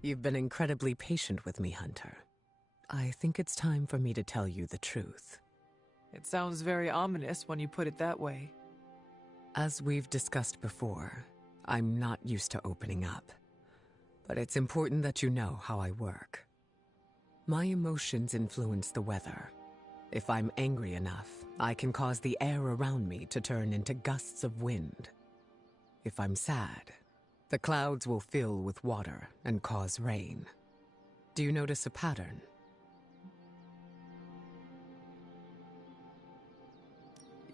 You've been incredibly patient with me, Hunter. I think it's time for me to tell you the truth. It sounds very ominous when you put it that way. As we've discussed before, I'm not used to opening up. But it's important that you know how I work. My emotions influence the weather. If I'm angry enough, I can cause the air around me to turn into gusts of wind. If I'm sad, the clouds will fill with water and cause rain. Do you notice a pattern?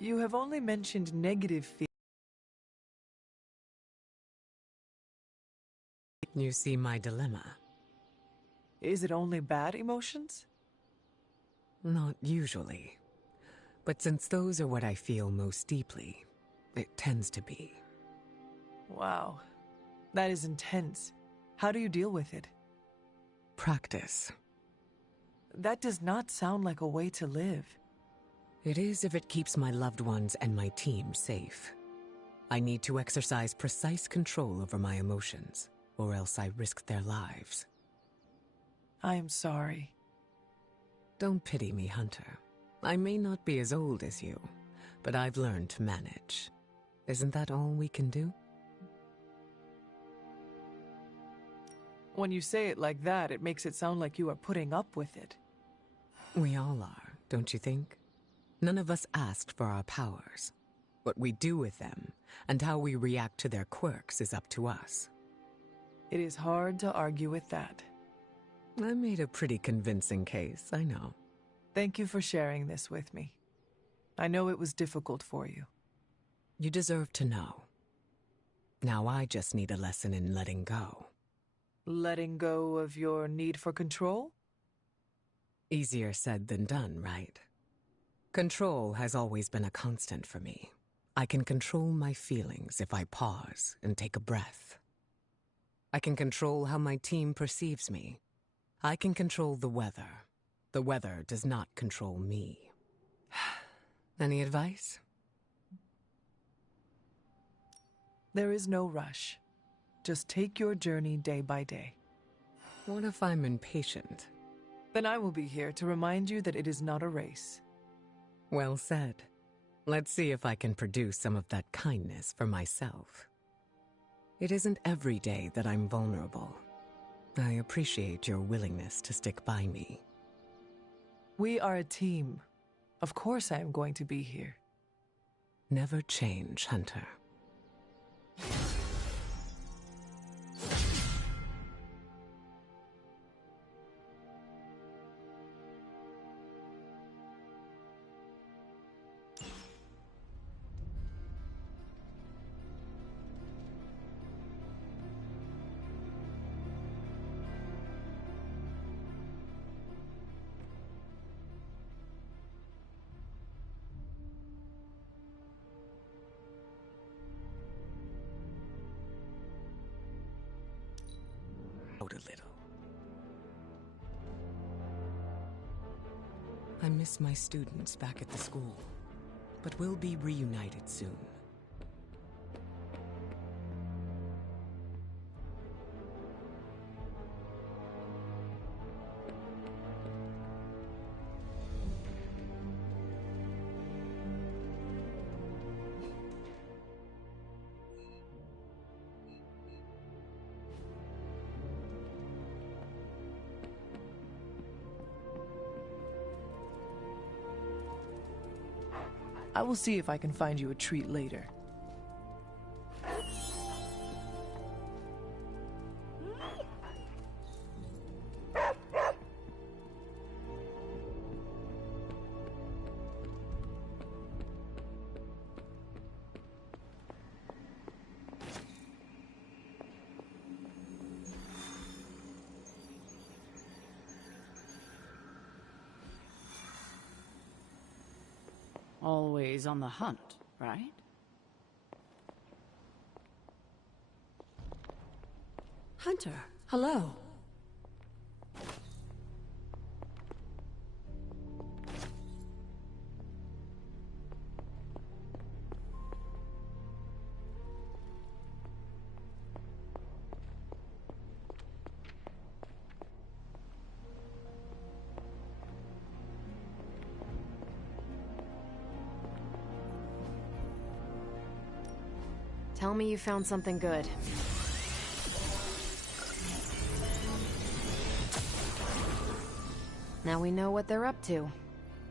You have only mentioned negative feelings. You see my dilemma? Is it only bad emotions? Not usually. But since those are what I feel most deeply, it tends to be. Wow. That is intense. How do you deal with it? Practice. That does not sound like a way to live. It is if it keeps my loved ones and my team safe. I need to exercise precise control over my emotions, or else I risk their lives. I am sorry. Don't pity me, Hunter. I may not be as old as you, but I've learned to manage. Isn't that all we can do? When you say it like that, it makes it sound like you are putting up with it. We all are, don't you think? None of us asked for our powers. What we do with them, and how we react to their quirks is up to us. It is hard to argue with that. I made a pretty convincing case, I know. Thank you for sharing this with me. I know it was difficult for you. You deserve to know. Now I just need a lesson in letting go. Letting go of your need for control? Easier said than done, right? Control has always been a constant for me. I can control my feelings if I pause and take a breath. I can control how my team perceives me. I can control the weather. The weather does not control me. Any advice? There is no rush. Just take your journey day by day. What if I'm impatient? Then I will be here to remind you that it is not a race. Well said. Let's see if I can produce some of that kindness for myself. It isn't every day that I'm vulnerable. I appreciate your willingness to stick by me. We are a team. Of course I am going to be here. Never change, Hunter. Out a little. I miss my students back at the school, but we'll be reunited soon. I will see if I can find you a treat later. Always on the hunt, right? Hunter, hello. Tell me you found something good. Now we know what they're up to.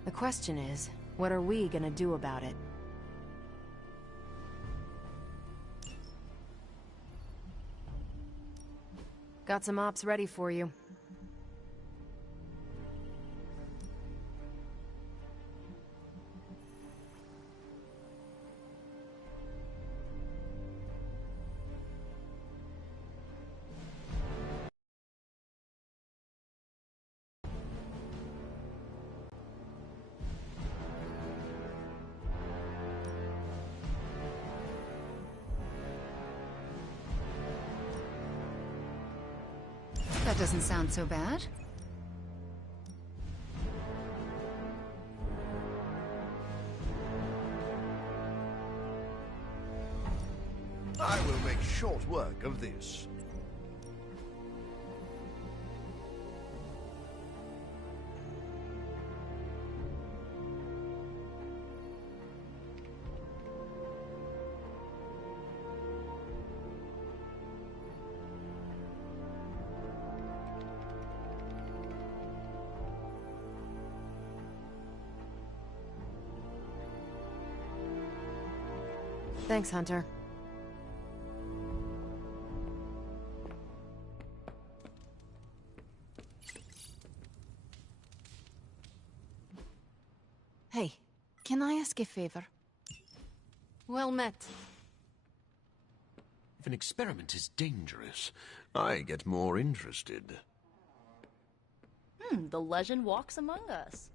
The question is, what are we gonna do about it? Got some ops ready for you. That doesn't sound so bad. I will make short work of this. Thanks, Hunter. Hey, can I ask a favor? Well met. If an experiment is dangerous, I get more interested. The legend walks among us.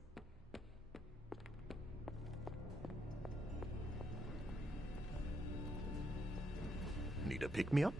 Need a pick-me-up?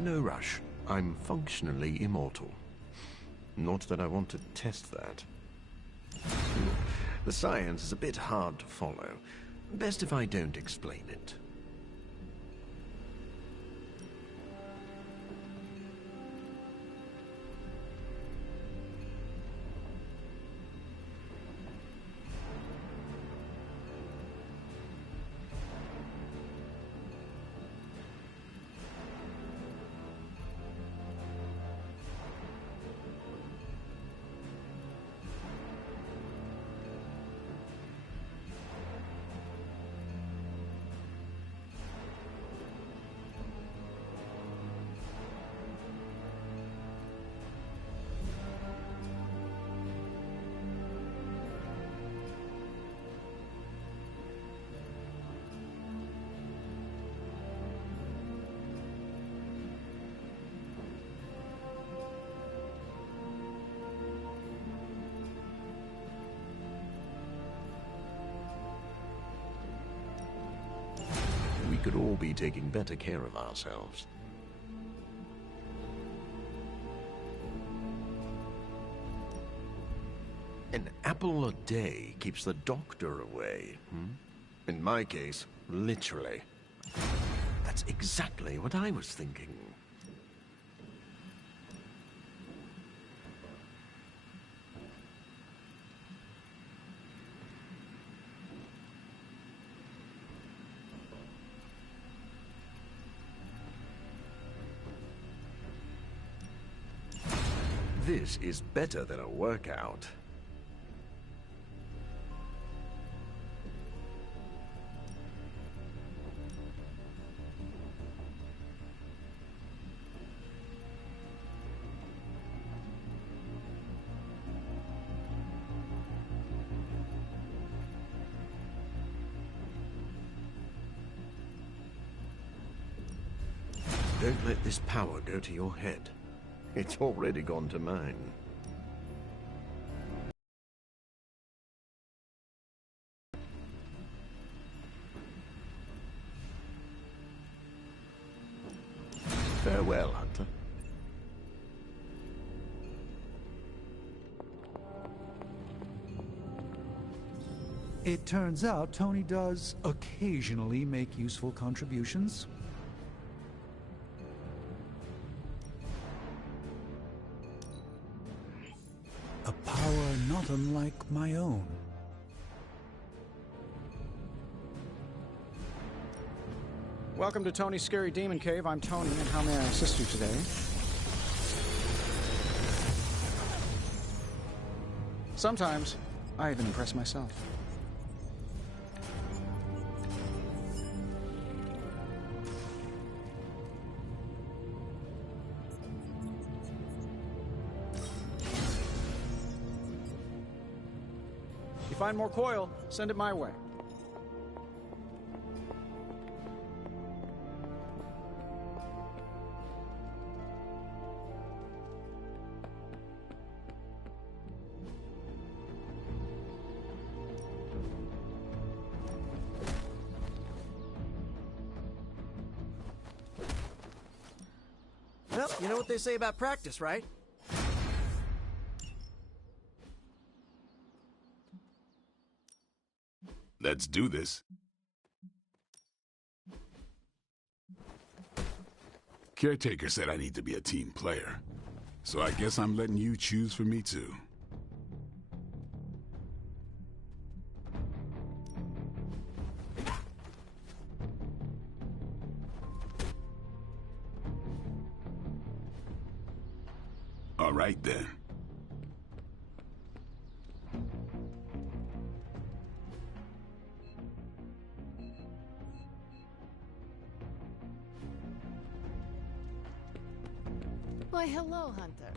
No rush. I'm functionally immortal. Not that I want to test that. The science is a bit hard to follow. Best if I don't explain it. We could all be taking better care of ourselves. An apple a day keeps the doctor away. In my case, literally. That's exactly what I was thinking. This is better than a workout. Don't let this power go to your head. It's already gone to mine. Farewell, Hunter. It turns out Tony does occasionally make useful contributions. A power not unlike my own. Welcome to Tony's Scary Demon Cave. I'm Tony, and how may I assist you today? Sometimes, I even impress myself. If you find more coil, send it my way. Well, you know what they say about practice, right? Let's do this. Caretaker said I need to be a team player, so I guess I'm letting you choose for me too. All right then. Why, hello, Hunter.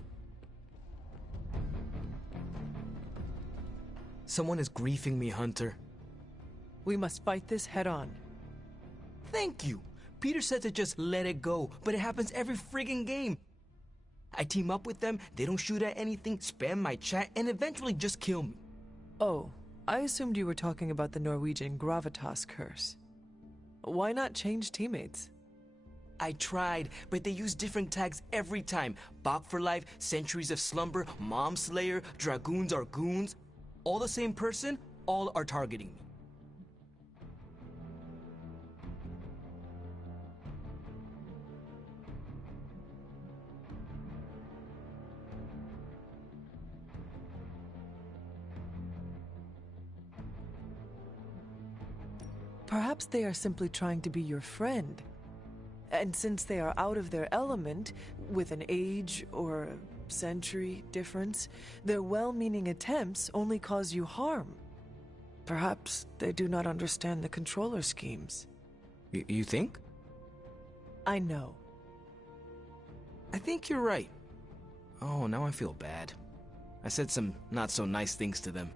Someone is griefing me, Hunter. We must fight this head on. Thank you. Peter said to just let it go, but it happens every friggin' game. I team up with them, they don't shoot at anything, spam my chat, and eventually just kill me. Oh, I assumed you were talking about the Norwegian gravitas curse. Why not change teammates? I tried, but they use different tags every time. Bach for life, Centuries of Slumber, Mom Slayer, Dragoons are goons. All the same person, all are targeting me. Perhaps they are simply trying to be your friend. And since they are out of their element, with an age or a century difference, their well-meaning attempts only cause you harm. Perhaps they do not understand the controller schemes. You think? I know. I think you're right. Oh, now I feel bad. I said some not-so-nice things to them.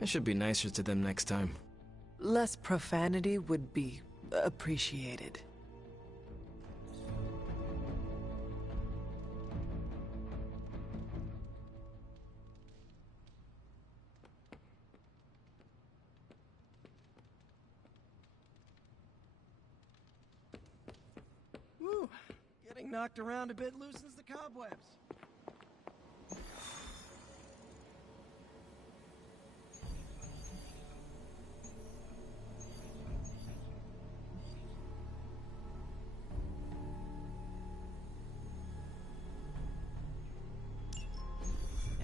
I should be nicer to them next time. Less profanity would be appreciated. Woo! Getting knocked around a bit loosens the cobwebs.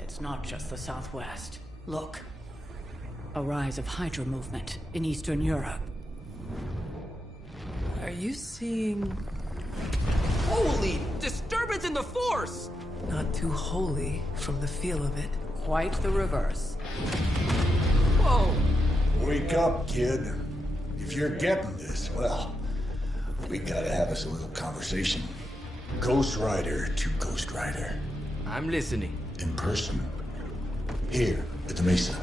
It's not just the Southwest. Look. A rise of Hydra movement in Eastern Europe. Are you seeing... Holy disturbance in the Force! Not too holy from the feel of it. Quite the reverse. Whoa! Wake up, kid. If you're getting this, well, we gotta have us a little conversation. Ghost Rider to Ghost Rider. I'm listening. In person. Here, at the Mesa.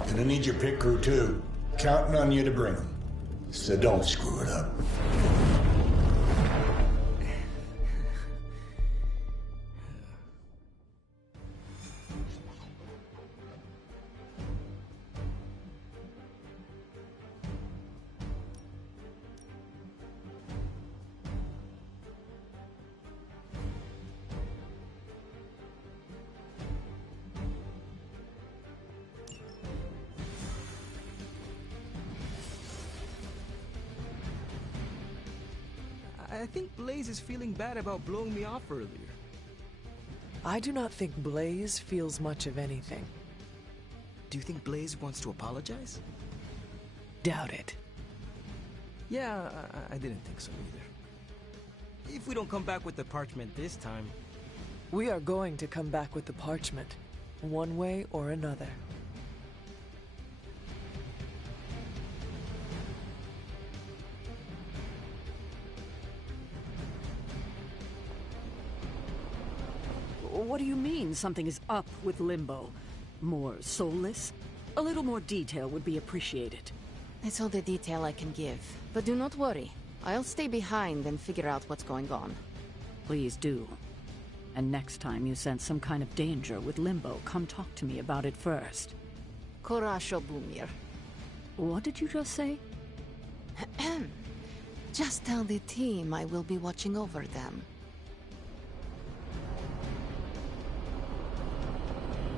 Gonna need your pit crew, too. Counting on you to bring them. So don't screw it up. I think Blaze is feeling bad about blowing me off earlier. I do not think Blaze feels much of anything. Do you think Blaze wants to apologize? Doubt it. Yeah, I didn't think so either. If we don't come back with the parchment this time... We are going to come back with the parchment, one way or another. What do you mean something is up with Limbo? More soulless? A little more detail would be appreciated. It's all the detail I can give. But do not worry. I'll stay behind and figure out what's going on. Please do. And next time you sense some kind of danger with Limbo, come talk to me about it first. Korasho Bumir. What did you just say? Just tell the team I will be watching over them.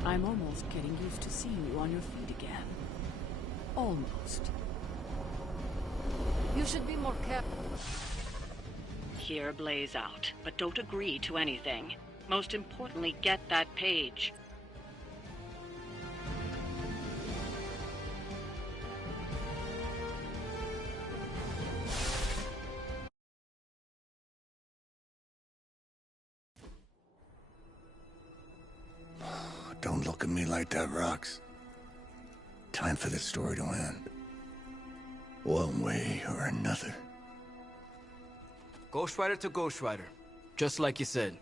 I'm almost getting used to seeing you on your feet again. Almost. You should be more careful. Hear Blaze out, but don't agree to anything. Most importantly, get that page. Don't look at me like that, Rox. Time for this story to end. One way or another. Ghost Rider to Ghost Rider. Just like you said.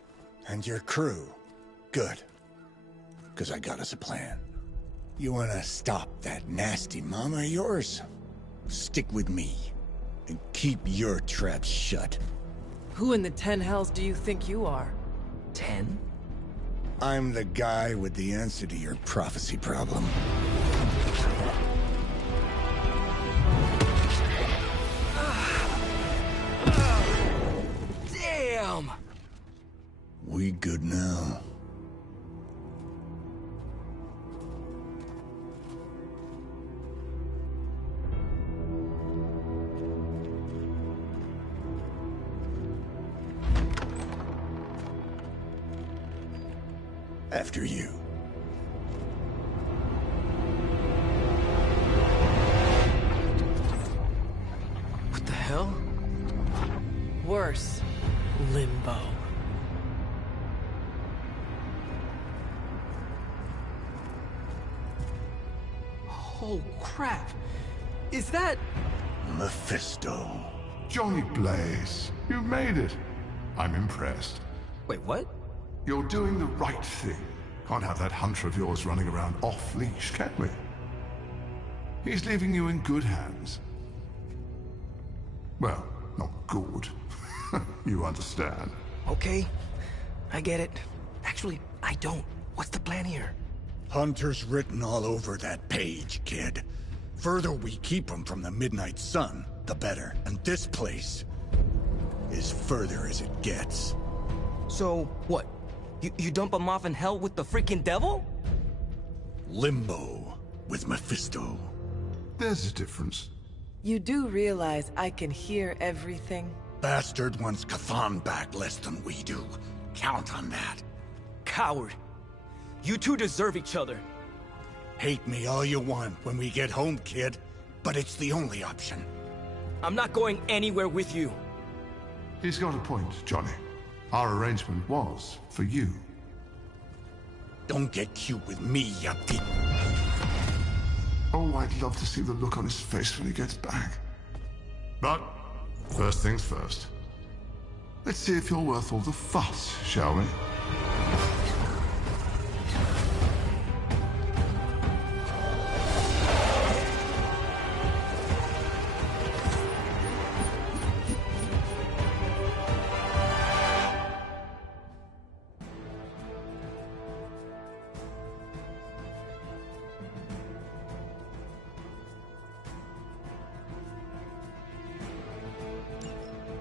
And your crew. Good. Because I got us a plan. You wanna stop that nasty mama of yours? Stick with me. And keep your traps shut. Who in the 10 hells do you think you are? 10? I'm the guy with the answer to your prophecy problem. Damn! We good now? After you. What the hell? Worse. Limbo. Oh, crap. Is that... Mephisto. Johnny Blaze, you made it. I'm impressed. Wait, what? You're doing the right thing. Can't have that hunter of yours running around off-leash, can we? He's leaving you in good hands. Well, not good. You understand. Okay, I get it. Actually, I don't. What's the plan here? Hunter's written all over that page, kid. Further we keep him from the Midnight Sun, the better. And this place is further as it gets. So, what? You dump him off in hell with the freaking devil? Limbo with Mephisto. There's a difference. You do realize I can hear everything? Bastard wants Cathan back less than we do. Count on that. Coward. You two deserve each other. Hate me all you want when we get home, kid. But it's the only option. I'm not going anywhere with you. He's got a point, Johnny. Our arrangement was for you. Don't get cute with me, yuppie. Oh, I'd love to see the look on his face when he gets back. But, first things first. Let's see if you're worth all the fuss, shall we?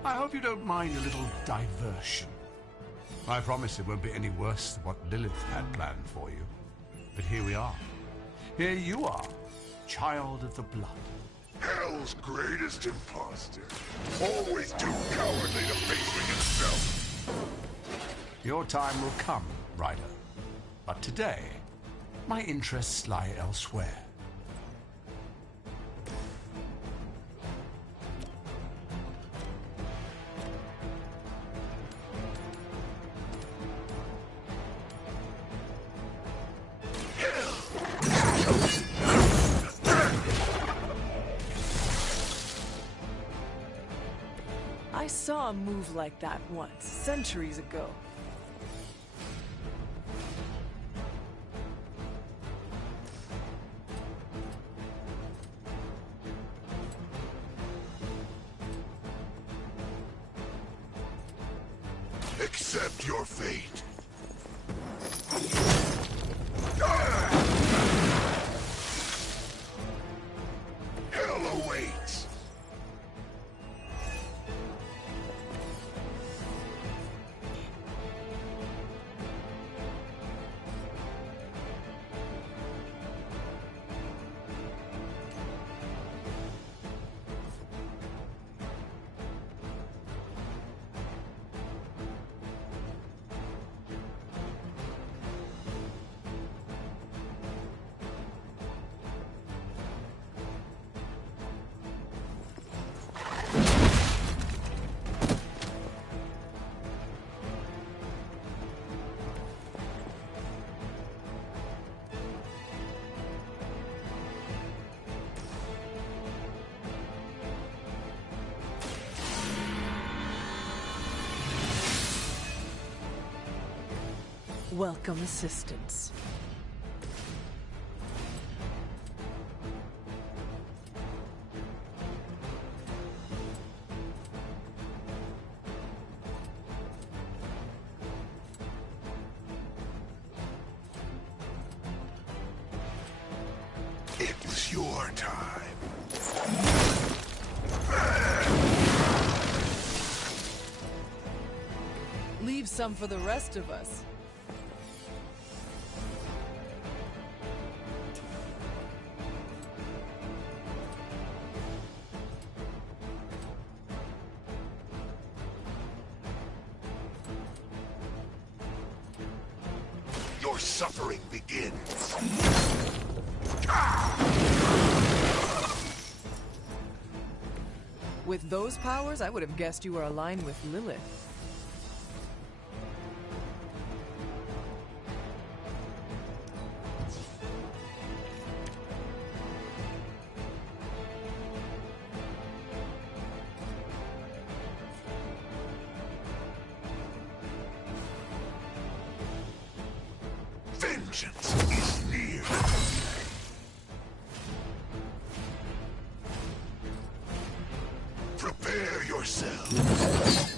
I hope you don't mind a little diversion. I promise it won't be any worse than what Lilith had planned for you. But here we are. Here you are, child of the blood. Hell's greatest imposter. Always too cowardly to face me himself. Your time will come, Ryder. But today, my interests lie elsewhere. I saw a move like that once, centuries ago. Accept your fate. Hell awaits. Welcome assistance. It was your time. Leave some for the rest of us. Your suffering begins. With those powers, I would have guessed you were aligned with Lilith. Vengeance is near. Prepare yourselves.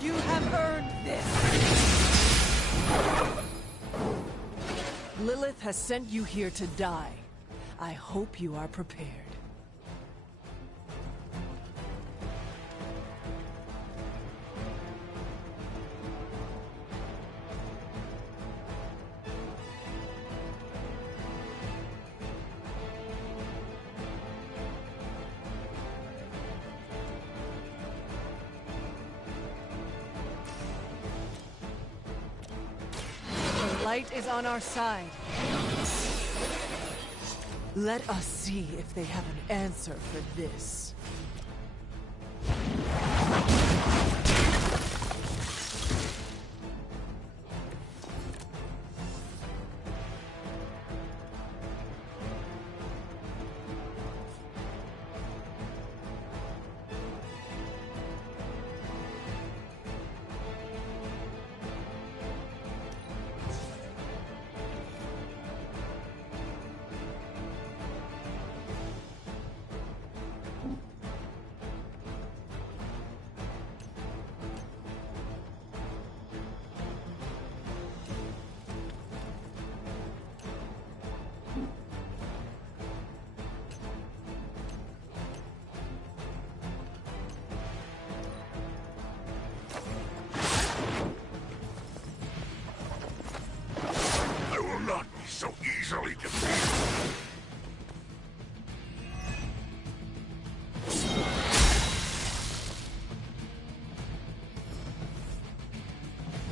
You have earned this! Lilith has sent you here to die. I hope you are prepared. light is on our side. Let us see if they have an answer for this. So easily defeated.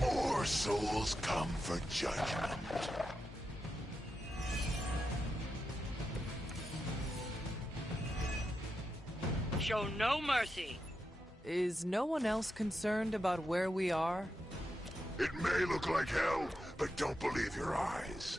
More souls come for judgment. Show no mercy. Is no one else concerned about where we are? It may look like hell, but don't believe your eyes.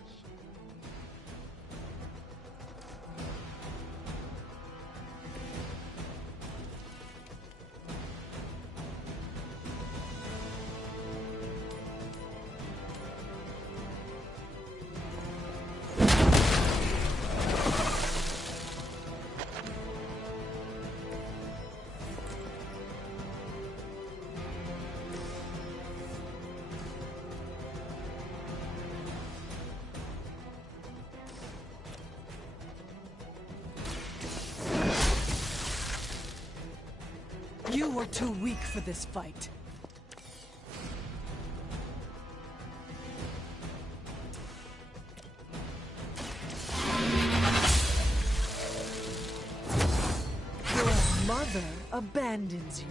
You were too weak for this fight. Your mother abandons you.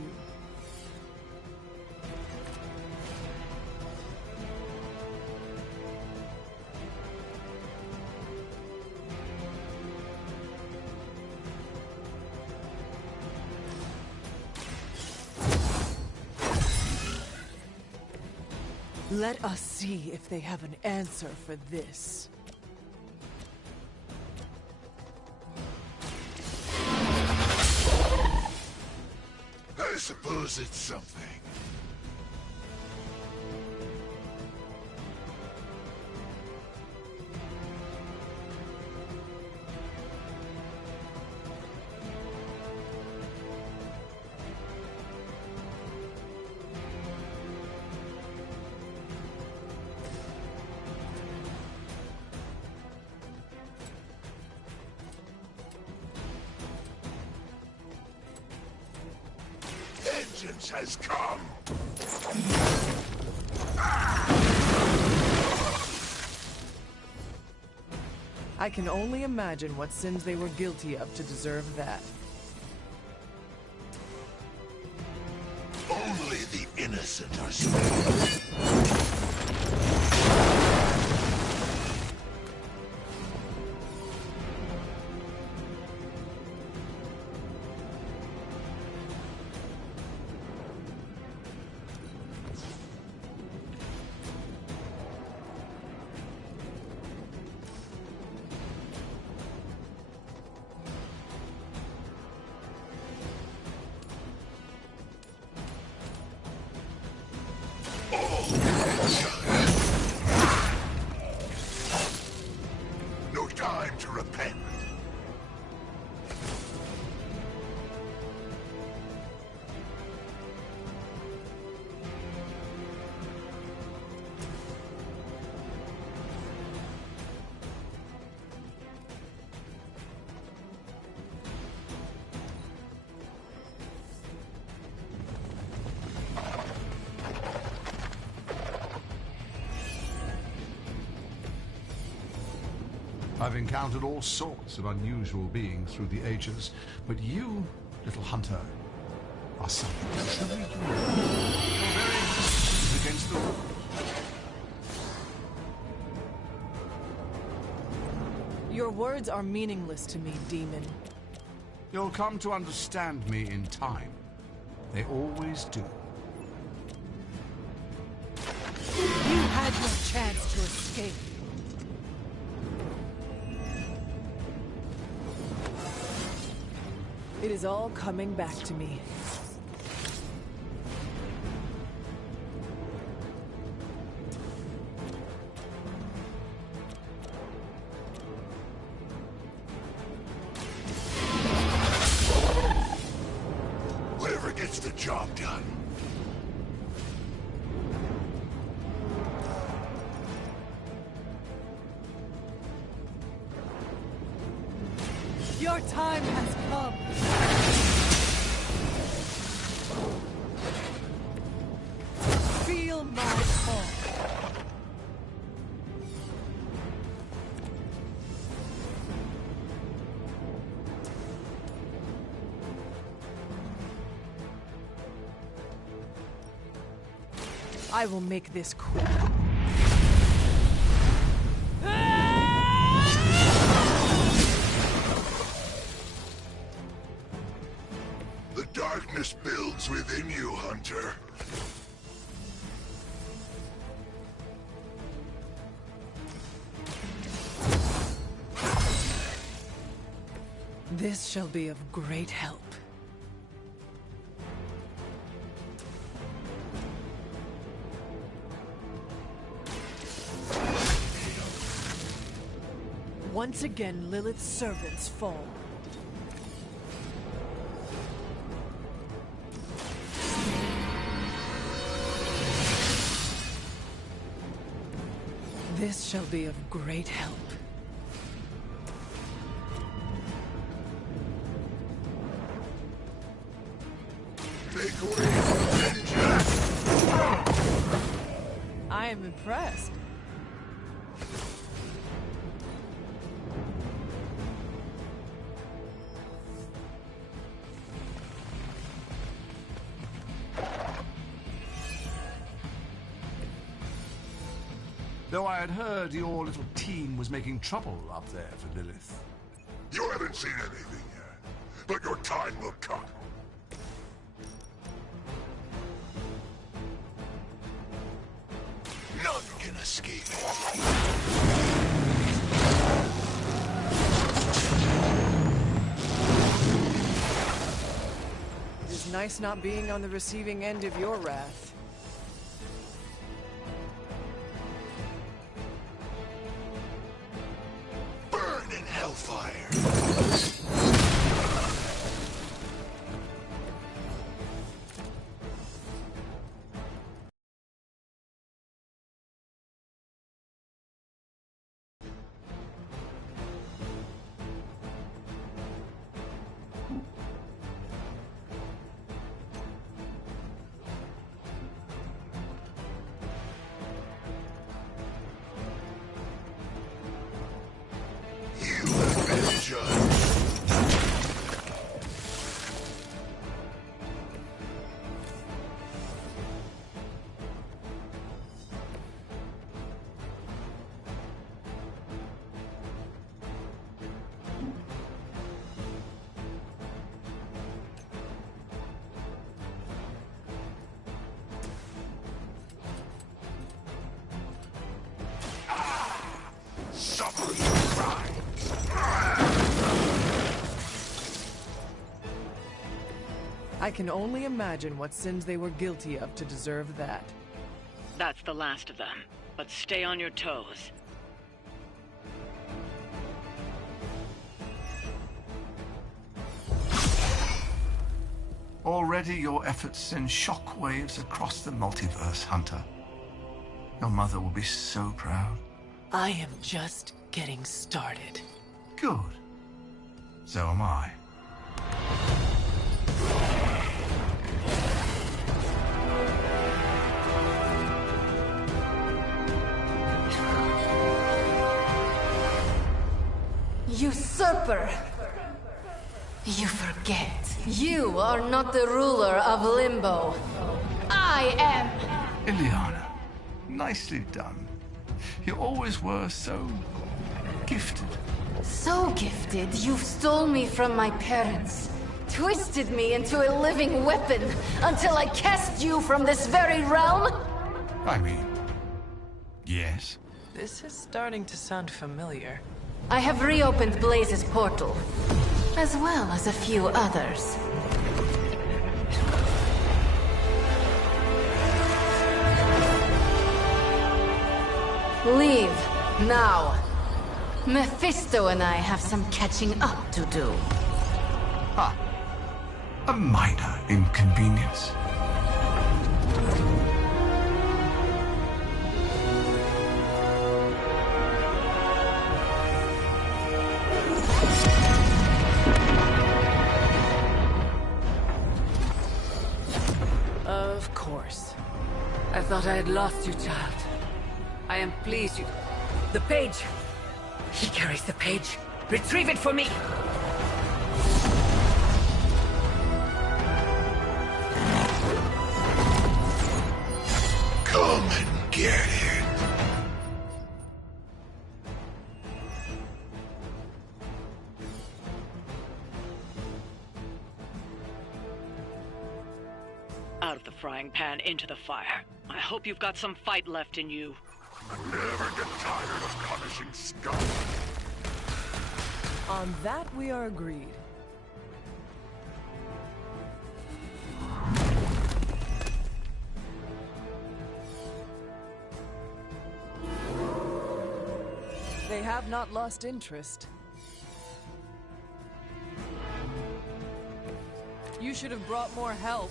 Let us see if they have an answer for this. I suppose it's something. Vengeance has come! I can only imagine what sins they were guilty of to deserve that. Only the innocent are spared. No time to repent. I've encountered all sorts of unusual beings through the ages, but you, little hunter, are something truly unique. Your very existence is against the rules. Your words are meaningless to me, demon. You'll come to understand me in time. They always do. You had your chance to escape. It is all coming back to me. Whatever gets the job done. Your time has come. Feel my call. I will make this quick. The darkness builds within you, Hunter. This shall be of great help. Once again, Lilith's servants fall. This shall be of great help. Make way for vengeance! I am impressed. Though I had heard your little team was making trouble up there for Lilith. You haven't seen anything yet, but your time will come. None can escape. It is nice not being on the receiving end of your wrath. Burn in hellfire. I can only imagine what sins they were guilty of to deserve that. That's the last of them, but stay on your toes. Already your efforts send shockwaves across the multiverse, Hunter. Your mother will be so proud. I am just getting started. Good. So am I. Usurper! You forget. You are not the ruler of Limbo. I am! Illyana, nicely done. You always were so gifted. So gifted, you've stole me from my parents. Twisted me into a living weapon until I cast you from this very realm? I mean, yes. This is starting to sound familiar. I have reopened Blaze's portal, as well as a few others. Leave, now. Mephisto and I have some catching up to do. Ah, a minor inconvenience. Of course. I thought I had lost you, child. I am pleased you... The page! He carries the page. Retrieve it for me! Come and get it. Out of the frying pan into the fire. I hope you've got some fight left in you. Never get tired of punishing scum. On that, we are agreed. They have not lost interest. You should have brought more help.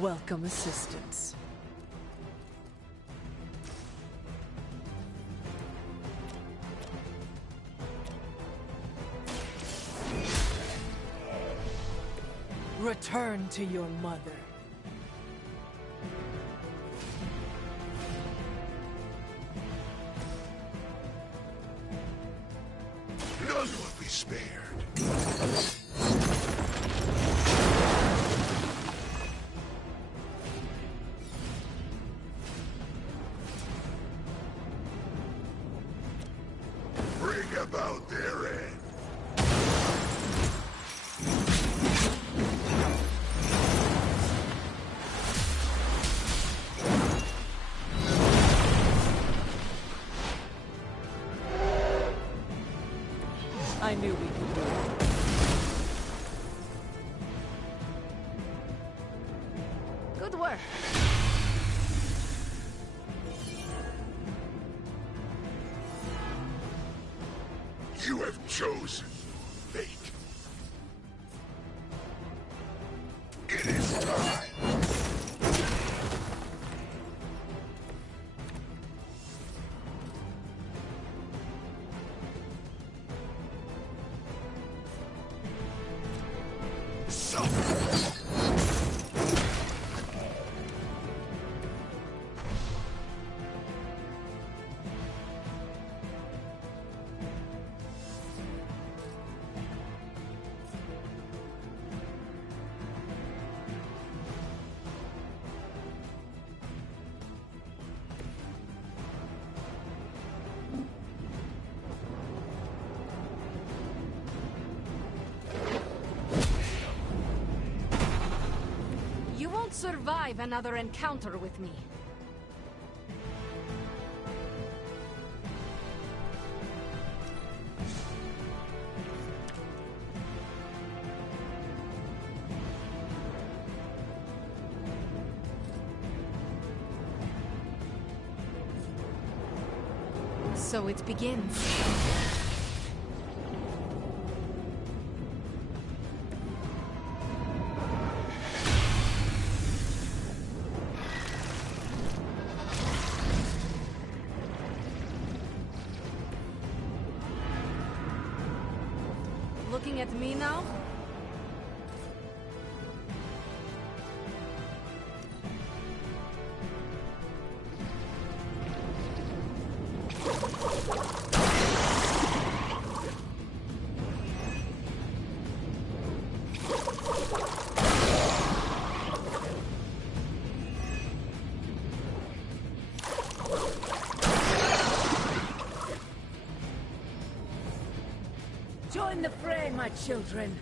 Welcome assistance. Return to your mother. None will be spared. Bring about their end. I knew we could do it. Good work. You have chosen fate. It is time. You won't survive another encounter with me. So it begins. Looking at me now? my children.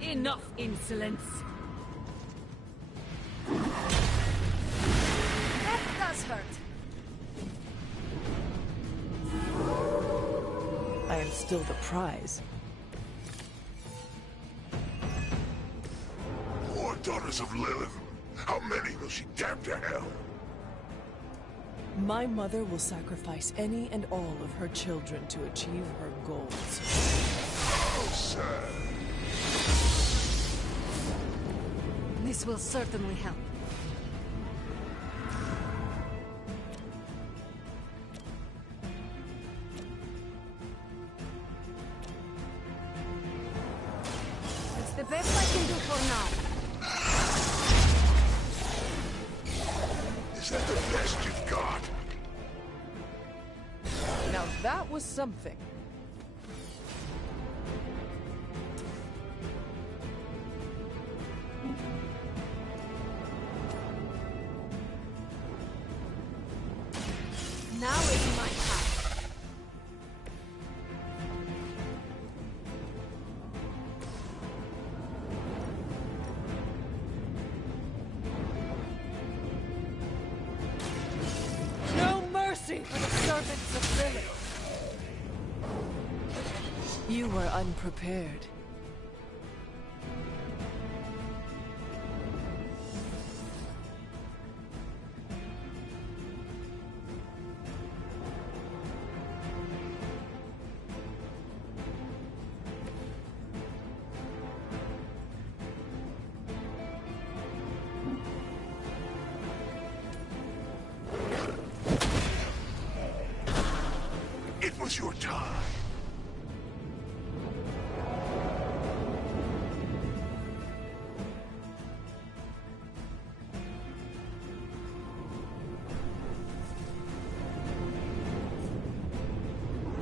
Enough insolence. That does hurt. I am still the prize. More daughters of Lilith. How many will she damn to hell? My mother will sacrifice any and all of her children to achieve her goals. Oh, sad. This will certainly help. It's the best I can do for now. Is that the best you've got? Now that was something. Now it's my time. No mercy for the servants of Lilith. You were unprepared. It was your time.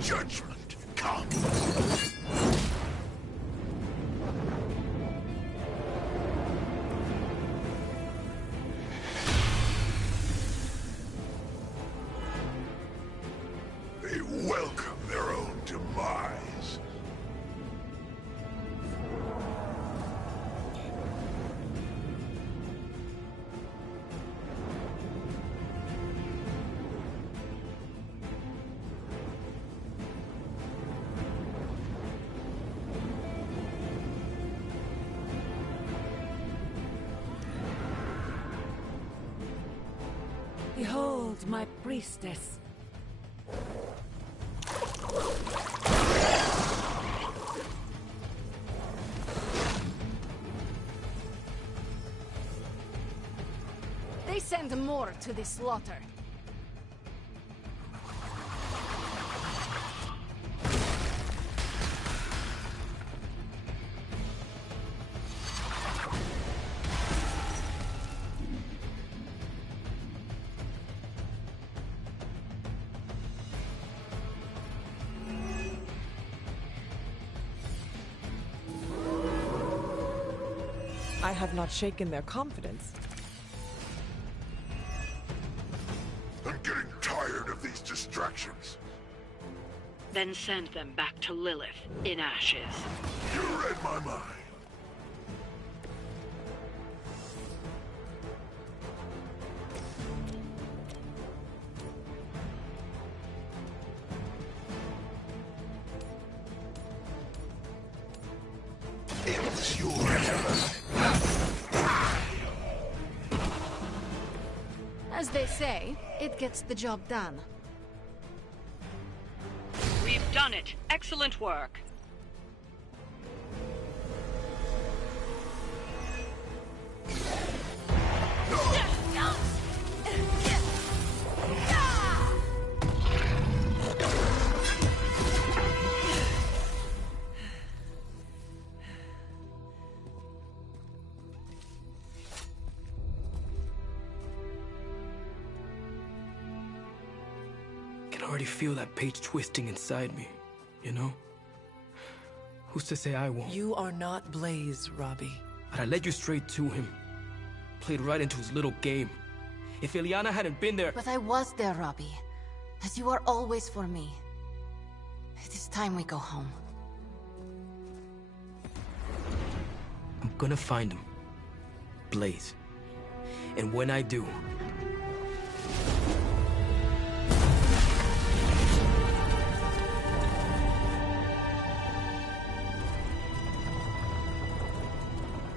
Judgment, come. They welcome their own demise. Behold my priestess. They send more to the slaughter. I have not shaken their confidence. I'm getting tired of these distractions. Then send them back to Lilith in ashes. You read my mind. It was your turn. As they say, it gets the job done. We've done it. Excellent work. I can already feel that page twisting inside me, you know? Who's to say I won't? You are not Blaze, Robbie. But I led you straight to him. Played right into his little game. If Ilyana hadn't been there... But I was there, Robbie. As you are always for me. It is time we go home. I'm gonna find him. Blaze. And when I do...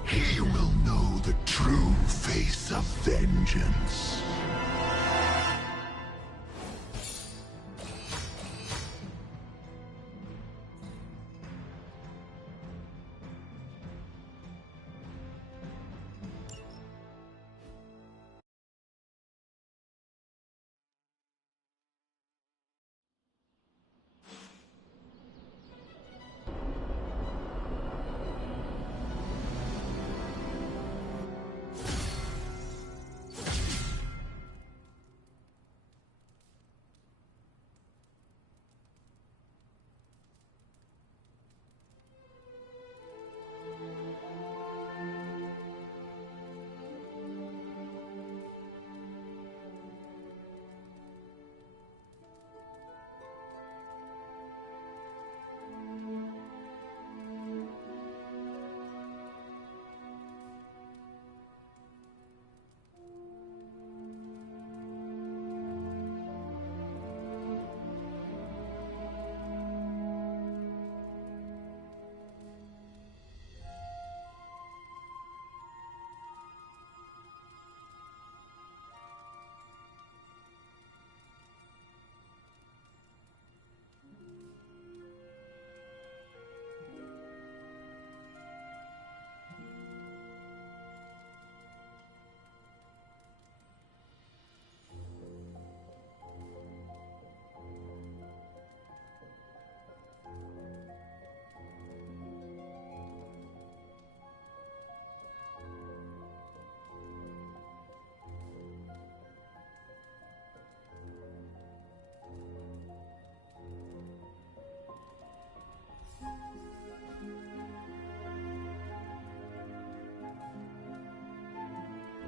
He will know the true face of vengeance.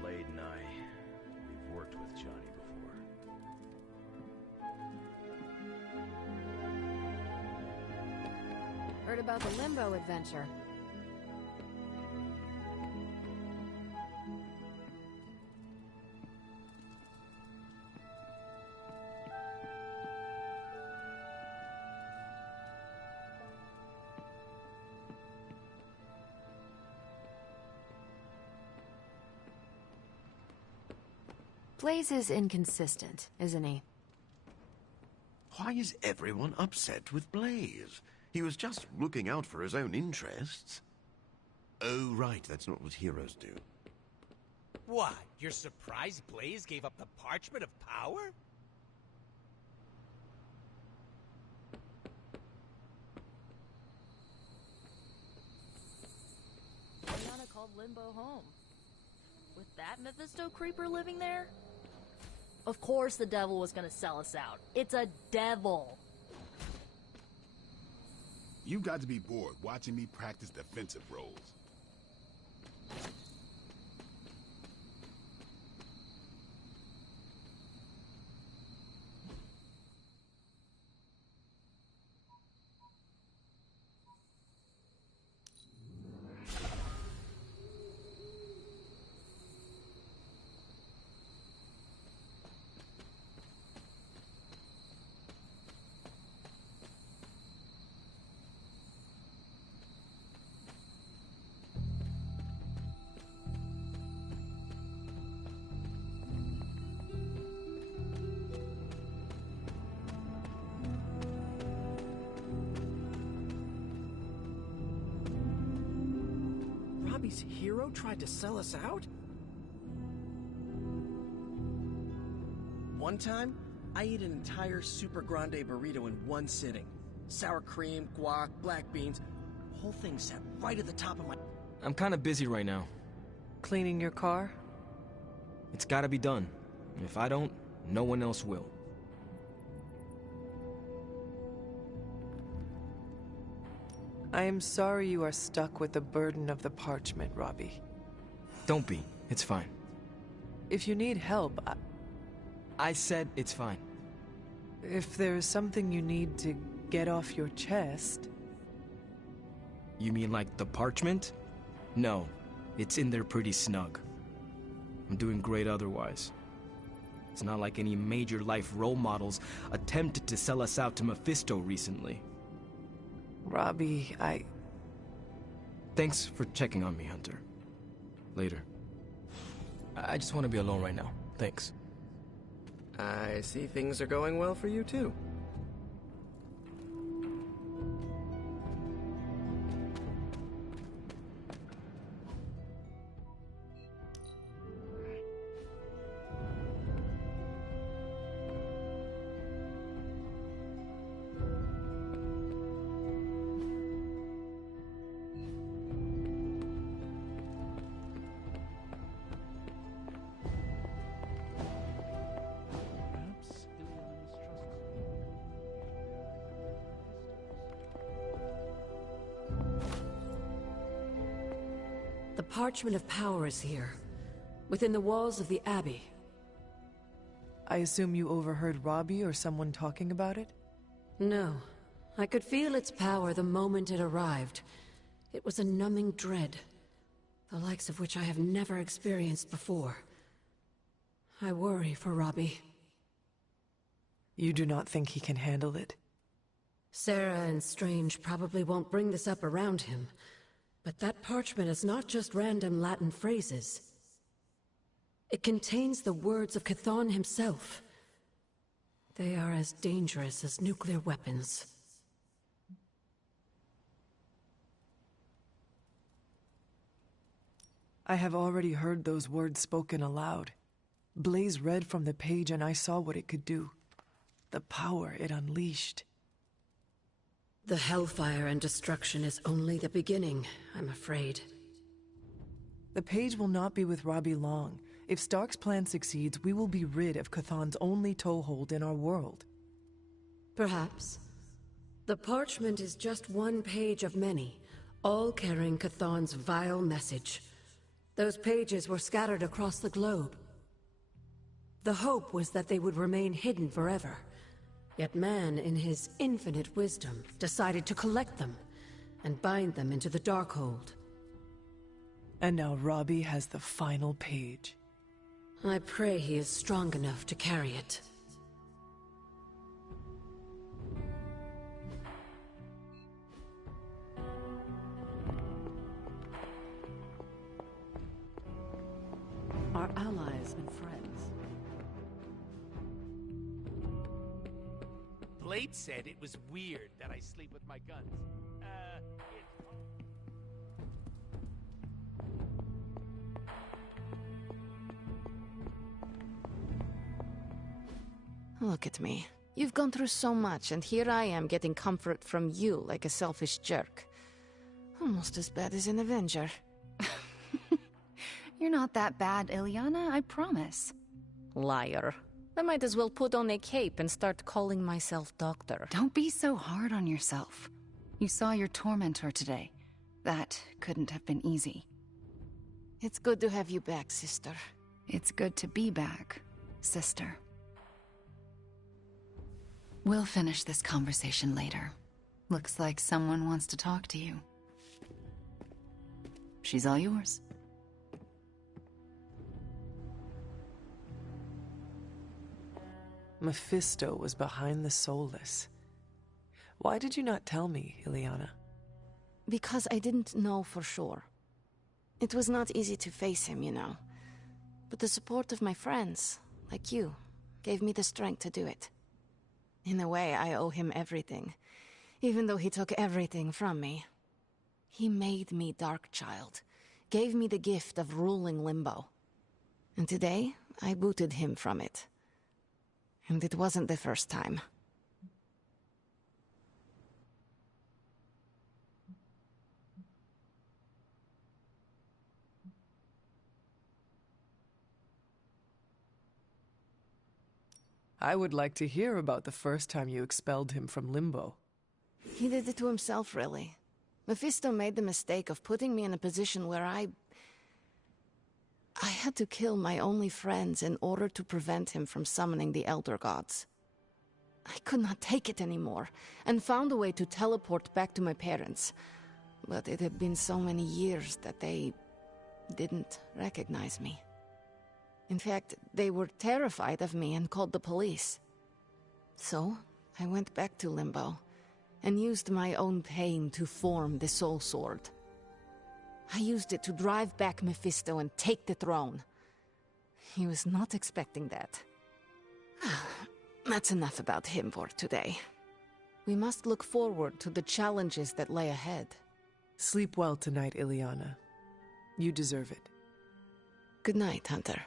Blade and I, we've worked with Johnny before. Heard about the Limbo adventure. Blaze is inconsistent, isn't he? Why is everyone upset with Blaze? He was just looking out for his own interests. Oh, right, that's not what heroes do. What? You're surprised Blaze gave up the Parchment of Power? Ilyana called Limbo home. With that Mephisto creeper living there? Of course the devil was gonna sell us out. It's a devil. You've got to be bored watching me practice defensive roles. Robbie's hero tried to sell us out? One time, I ate an entire Super Grande burrito in one sitting. Sour cream, guac, black beans. The whole thing sat right at the top of my... I'm kinda busy right now. Cleaning your car? It's gotta be done. If I don't, no one else will. I am sorry you are stuck with the burden of the parchment, Robbie. Don't be. It's fine. If you need help, I said it's fine. if there's something you need to get off your chest... You mean like the parchment? No, it's in there pretty snug. I'm doing great otherwise. It's not like any major life role models attempted to sell us out to Mephisto recently. Robbie, Thanks for checking on me, Hunter. Later. I just want to be alone right now. Thanks. I see things are going well for you, too. The Parchment of Power is here, within the walls of the Abbey. I assume you overheard Robbie or someone talking about it? No. I could feel its power the moment it arrived. It was a numbing dread, the likes of which I have never experienced before. I worry for Robbie. You do not think he can handle it? Sarah and Strange probably won't bring this up around him. But that parchment is not just random Latin phrases. It contains the words of Chthon himself. They are as dangerous as nuclear weapons. I have already heard those words spoken aloud. Blaze read from the page and I saw what it could do. The power it unleashed. The hellfire and destruction is only the beginning, I'm afraid. The page will not be with Robbie long. If Stark's plan succeeds, we will be rid of Chthon's only toehold in our world. Perhaps. The parchment is just one page of many, all carrying Chthon's vile message. Those pages were scattered across the globe. The hope was that they would remain hidden forever. Yet man, in his infinite wisdom, decided to collect them and bind them into the Darkhold. And now Robbie has the final page. I pray he is strong enough to carry it. Our allies and friends. Blade said it was weird that I sleep with my guns. Look at me. You've gone through so much, and here I am getting comfort from you like a selfish jerk. Almost as bad as an Avenger. You're not that bad, Ilyana, I promise. Liar. I might as well put on a cape and start calling myself Doctor. Don't be so hard on yourself. You saw your tormentor today. That couldn't have been easy. It's good to have you back, sister. It's good to be back, sister. We'll finish this conversation later. Looks like someone wants to talk to you. She's all yours. Mephisto was behind the Soulless. Why did you not tell me, Ilyana? Because I didn't know for sure. It was not easy to face him, you know. But the support of my friends, like you, gave me the strength to do it. In a way, I owe him everything, even though he took everything from me. He made me Darkchild, gave me the gift of ruling Limbo. And today, I booted him from it. And it wasn't the first time. I would like to hear about the first time you expelled him from Limbo. He did it to himself, really. Mephisto made the mistake of putting me in a position where I I had to kill my only friends in order to prevent him from summoning the Elder Gods. I could not take it anymore, and found a way to teleport back to my parents. But it had been so many years that they didn't recognize me. In fact, they were terrified of me and called the police. So, I went back to Limbo, and used my own pain to form the Soul Sword. I used it to drive back Mephisto and take the throne. He was not expecting that. That's enough about him for today. We must look forward to the challenges that lay ahead. Sleep well tonight, Ileana. You deserve it. Good night, Hunter.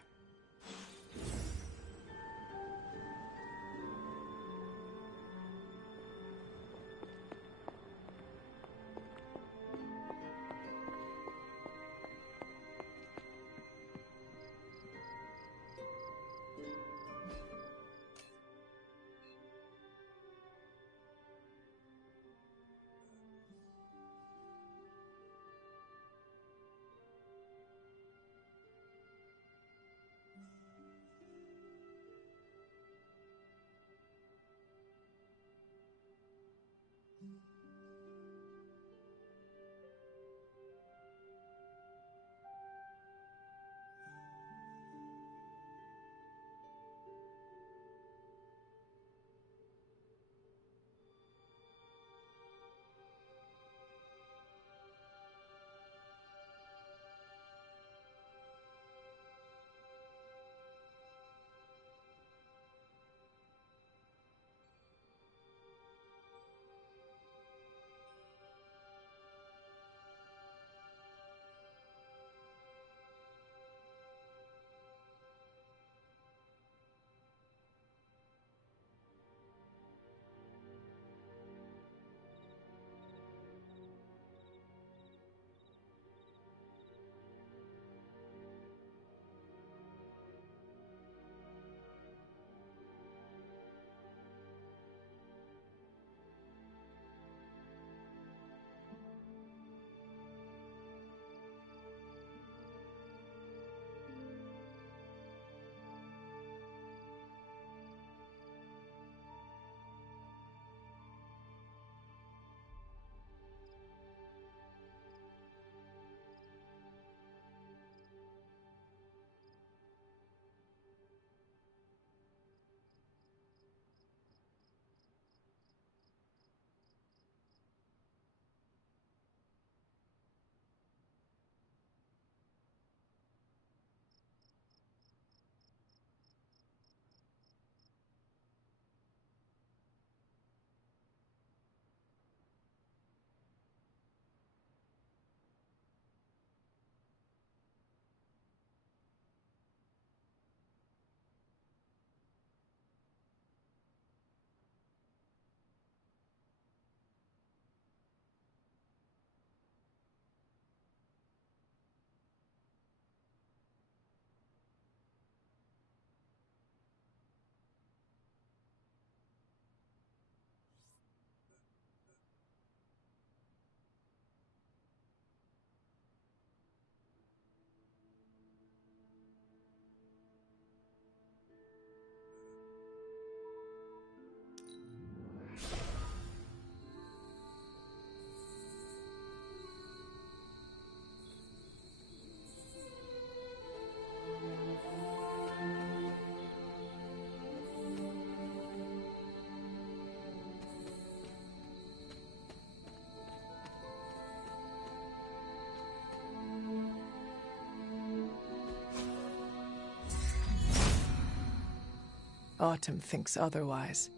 Autumn thinks otherwise.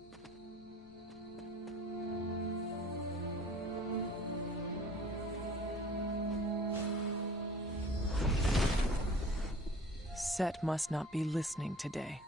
Set must not be listening today.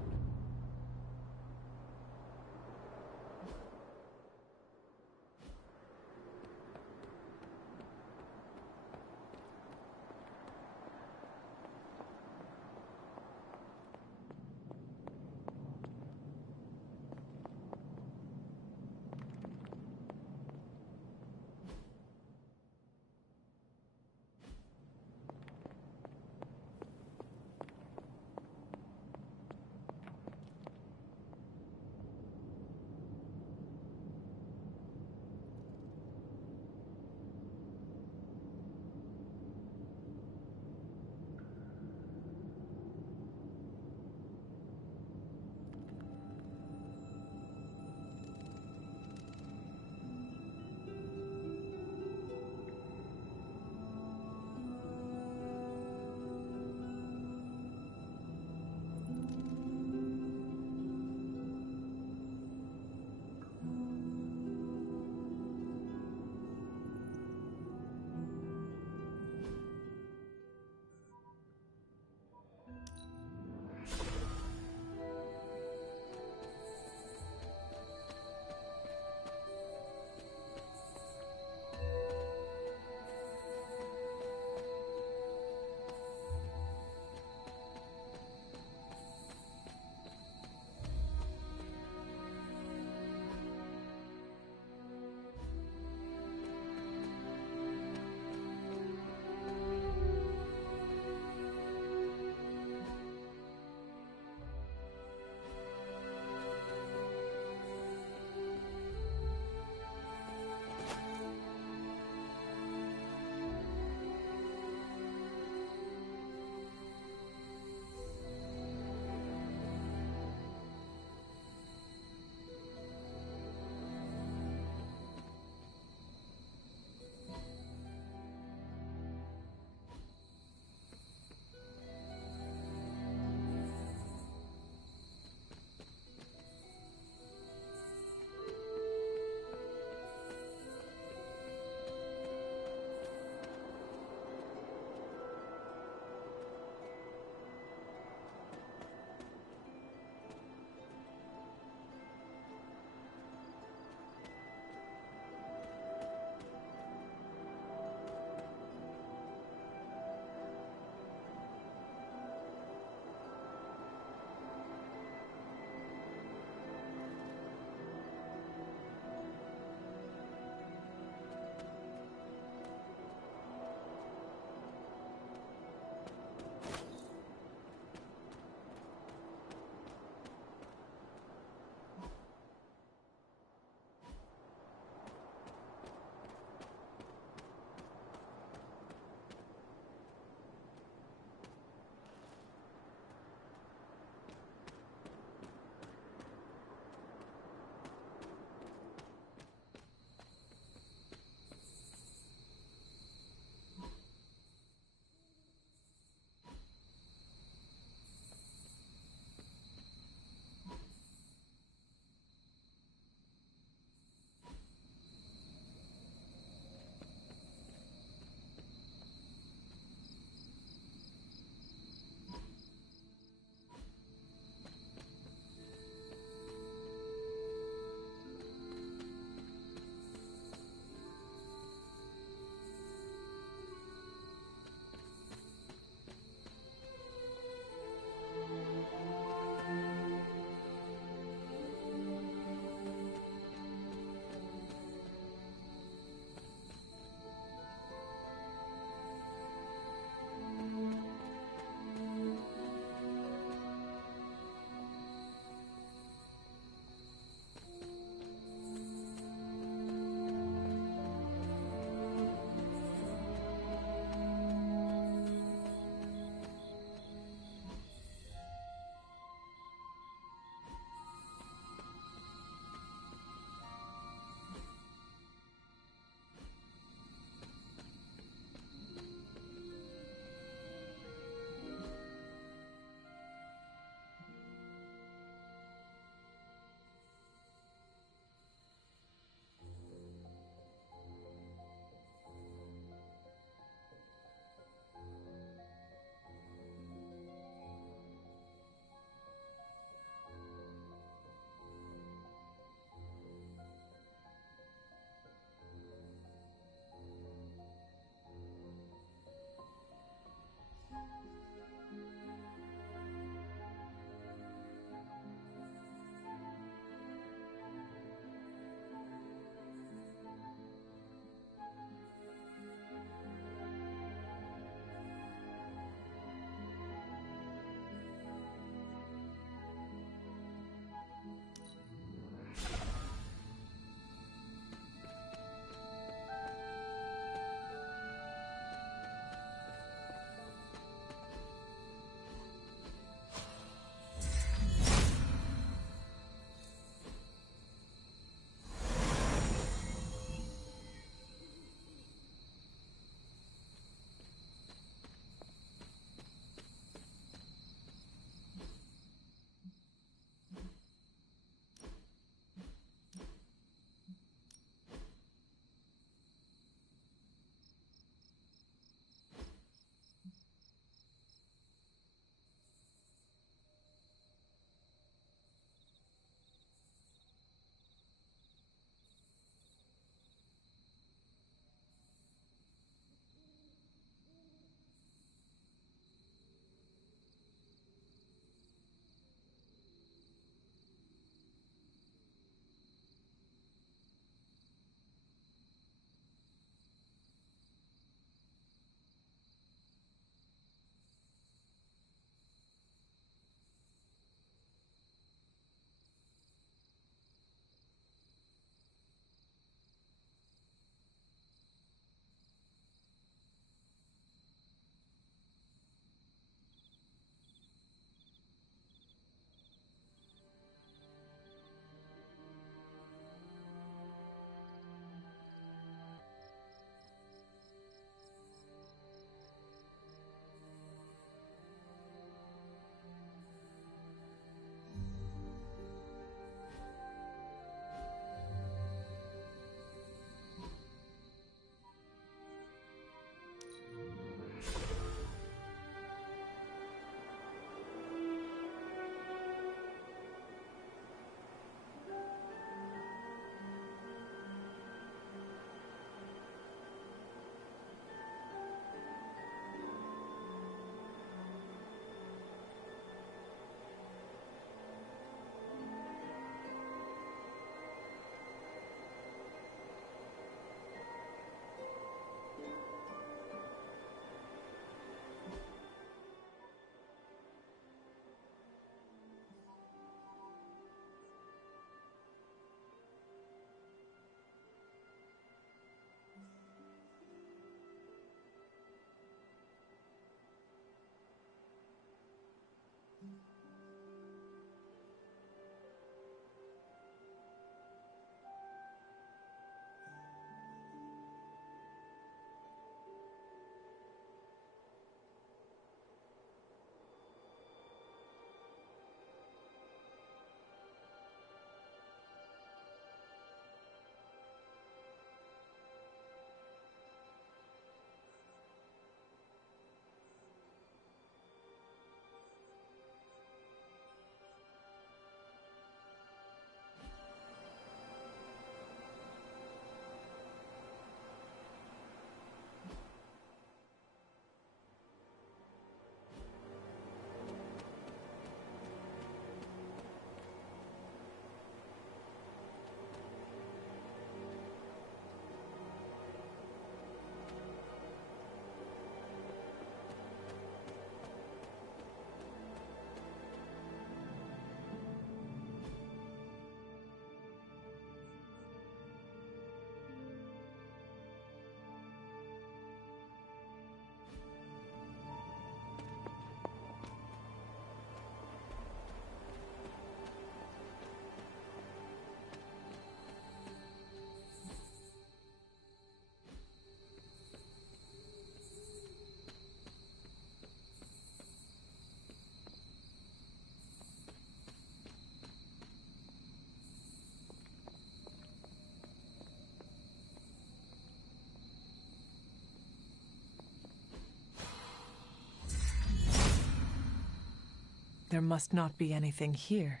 There must not be anything here.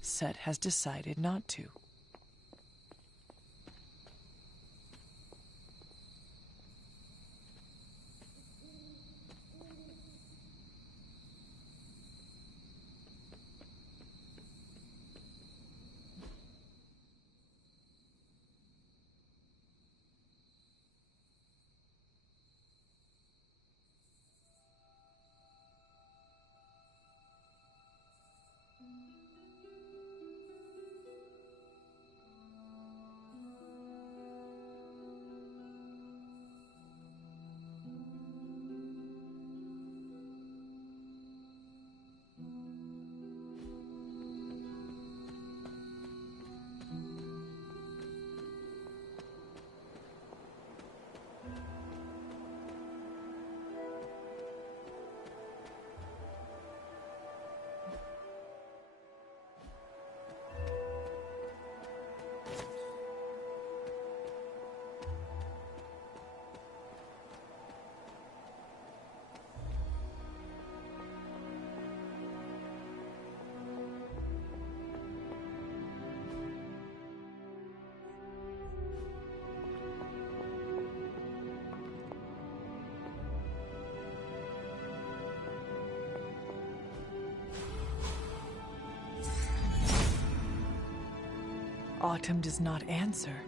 Set has decided not to. Autumn does not answer.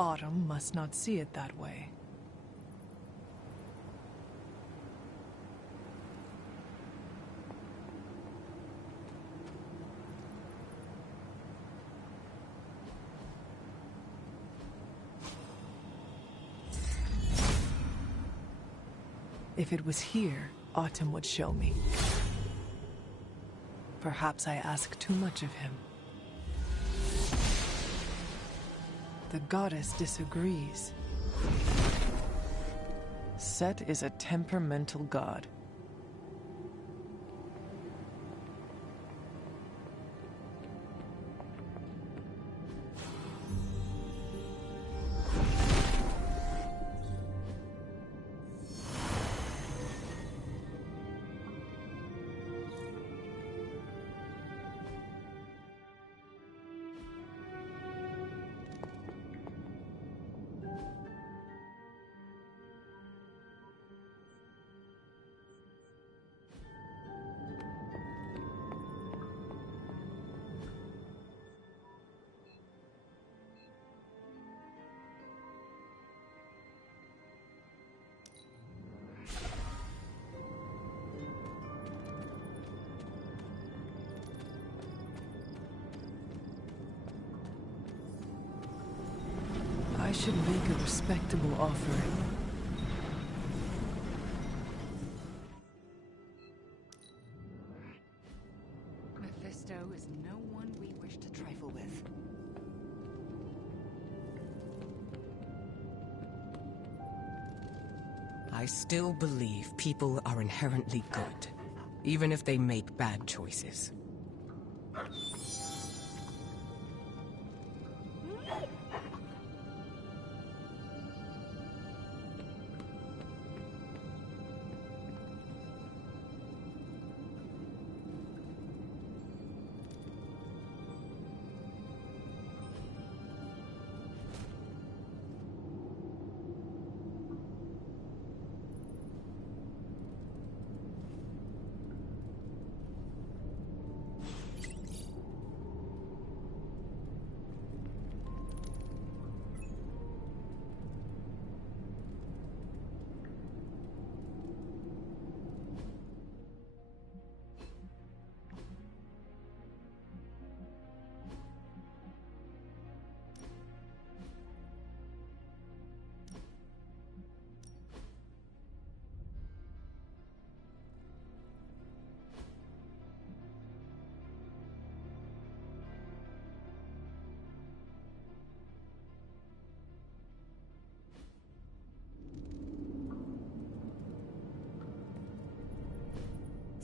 Autumn must not see it that way. If it was here, Autumn would show me. Perhaps I ask too much of him. The goddess disagrees. Set is a temperamental god. I should make a respectable offering. Mephisto is no one we wish to trifle with. I still believe people are inherently good, even if they make bad choices.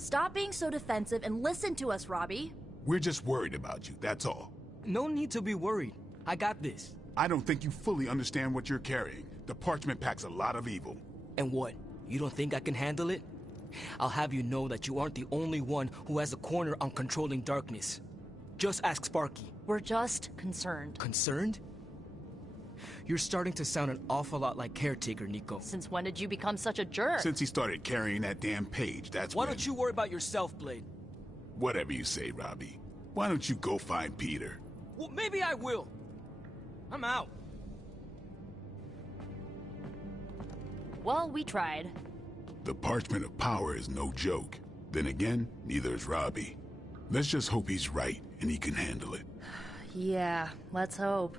Stop being so defensive and listen to us, Robbie. We're just worried about you, that's all. No need to be worried. I got this. I don't think you fully understand what you're carrying. The parchment packs a lot of evil. And what? You don't think I can handle it? I'll have you know that you aren't the only one who has a corner on controlling darkness. Just ask Sparky. We're just concerned. Concerned? You're starting to sound an awful lot like Caretaker, Nico. Since when did you become such a jerk? Since he started carrying that damn page, that's Why don't you worry about yourself, Blade? Whatever you say, Robbie. Why don't you go find Peter? Well, maybe I will. I'm out. Well, we tried. The Parchment of Power is no joke. Then again, neither is Robbie. Let's just hope he's right and he can handle it. Yeah, let's hope.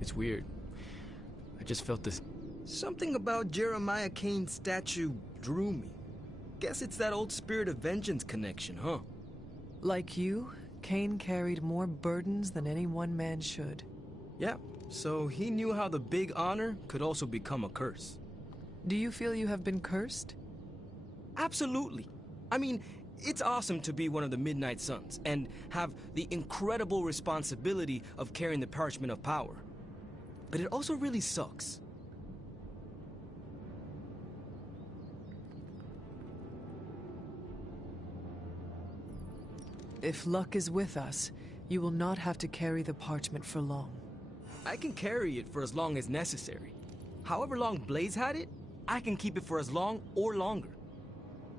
It's weird. I just felt this... Something about Jeremiah Kane's statue drew me. Guess it's that old Spirit of Vengeance connection, huh? Like you, Kane carried more burdens than any one man should. Yeah, so he knew how the big honor could also become a curse. Do you feel you have been cursed? Absolutely. I mean, it's awesome to be one of the Midnight Suns and have the incredible responsibility of carrying the Parchment of Power. But it also really sucks. If luck is with us, you will not have to carry the parchment for long. I can carry it for as long as necessary. However long Blaze had it, I can keep it for as long or longer.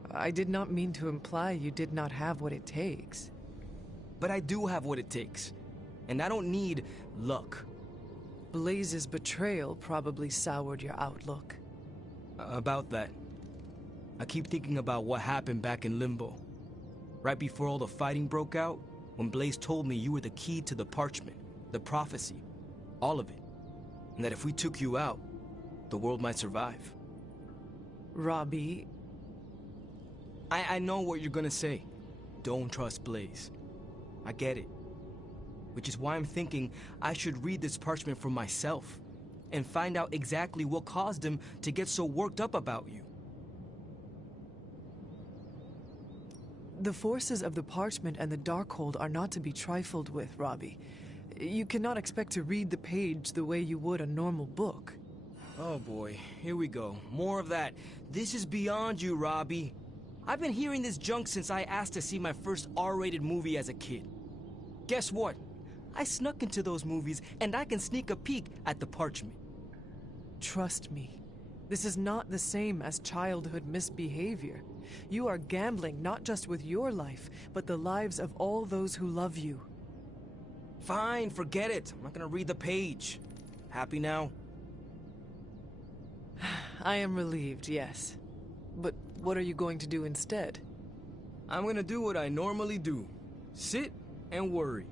I did not mean to imply you did not have what it takes. But I do have what it takes. And I don't need luck. Blaze's betrayal probably soured your outlook. About that. I keep thinking about what happened back in Limbo. Right before all the fighting broke out, when Blaze told me you were the key to the parchment, the prophecy, all of it. And that if we took you out, the world might survive. Robbie... I know what you're gonna say. Don't trust Blaze. I get it. Which is why I'm thinking I should read this parchment for myself and find out exactly what caused him to get so worked up about you. The forces of the parchment and the Darkhold are not to be trifled with, Robbie. You cannot expect to read the page the way you would a normal book. Oh boy, here we go. More of that. This is beyond you, Robbie. I've been hearing this junk since I asked to see my first R-rated movie as a kid. Guess what? I snuck into those movies, and I can sneak a peek at the parchment. Trust me, this is not the same as childhood misbehavior. You are gambling not just with your life, but the lives of all those who love you. Fine, forget it. I'm not gonna read the page. Happy now? I am relieved, yes. But what are you going to do instead? I'm gonna do what I normally do. Sit and worry.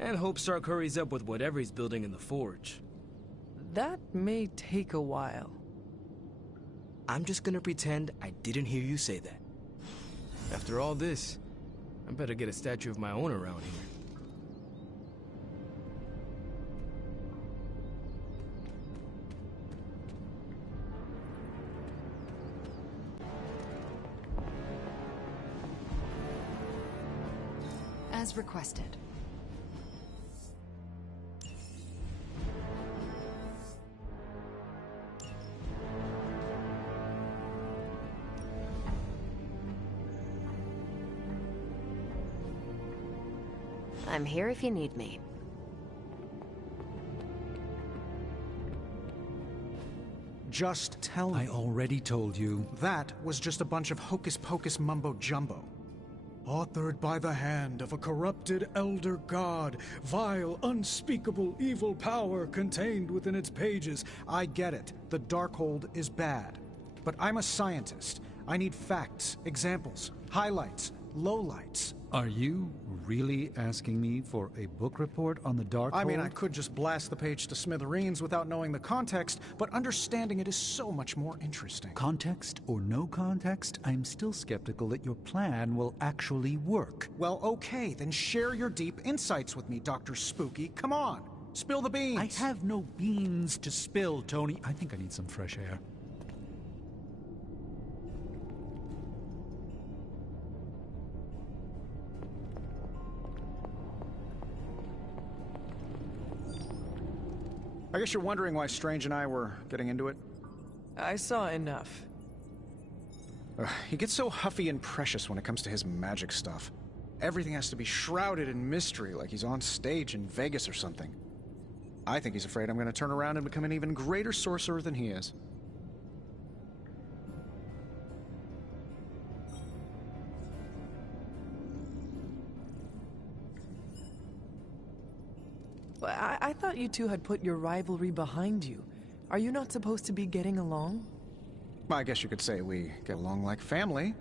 And hope Stark hurries up with whatever he's building in the forge. That may take a while. I'm just gonna pretend I didn't hear you say that. After all this, I better get a statue of my own around here. As requested. I'm here if you need me. Just tell me. I already told you. That was just a bunch of hocus-pocus mumbo-jumbo. Authored by the hand of a corrupted elder god, vile, unspeakable evil power contained within its pages. I get it. The Darkhold is bad. But I'm a scientist. I need facts, examples, highlights, lowlights. Are you really asking me for a book report on the Darkhold? I mean, I could just blast the page to smithereens without knowing the context, but understanding it is so much more interesting. Context or no context, I'm still skeptical that your plan will actually work. Well, okay, then share your deep insights with me, Dr. Spooky. Come on, spill the beans. I have no beans to spill, Tony. I think I need some fresh air. I guess you're wondering why Strange and I were getting into it? I saw enough. He gets so huffy and precious when it comes to his magic stuff. Everything has to be shrouded in mystery, like he's on stage in Vegas or something. I think he's afraid I'm going to turn around and become an even greater sorcerer than he is. I thought you two had put your rivalry behind you. Are you not supposed to be getting along? Well, I guess you could say we get along like family.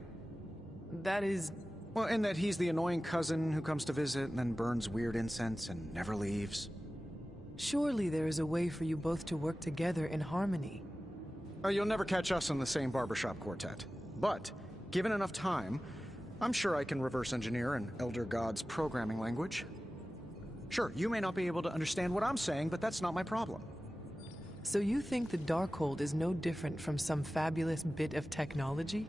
That is Well, in that he's the annoying cousin who comes to visit and then burns weird incense and never leaves. Surely there is a way for you both to work together in harmony. You'll never catch us in the same barbershop quartet. But, given enough time, I'm sure I can reverse engineer an Elder God's programming language. Sure, you may not be able to understand what I'm saying, but that's not my problem. So you think the Darkhold is no different from some fabulous bit of technology?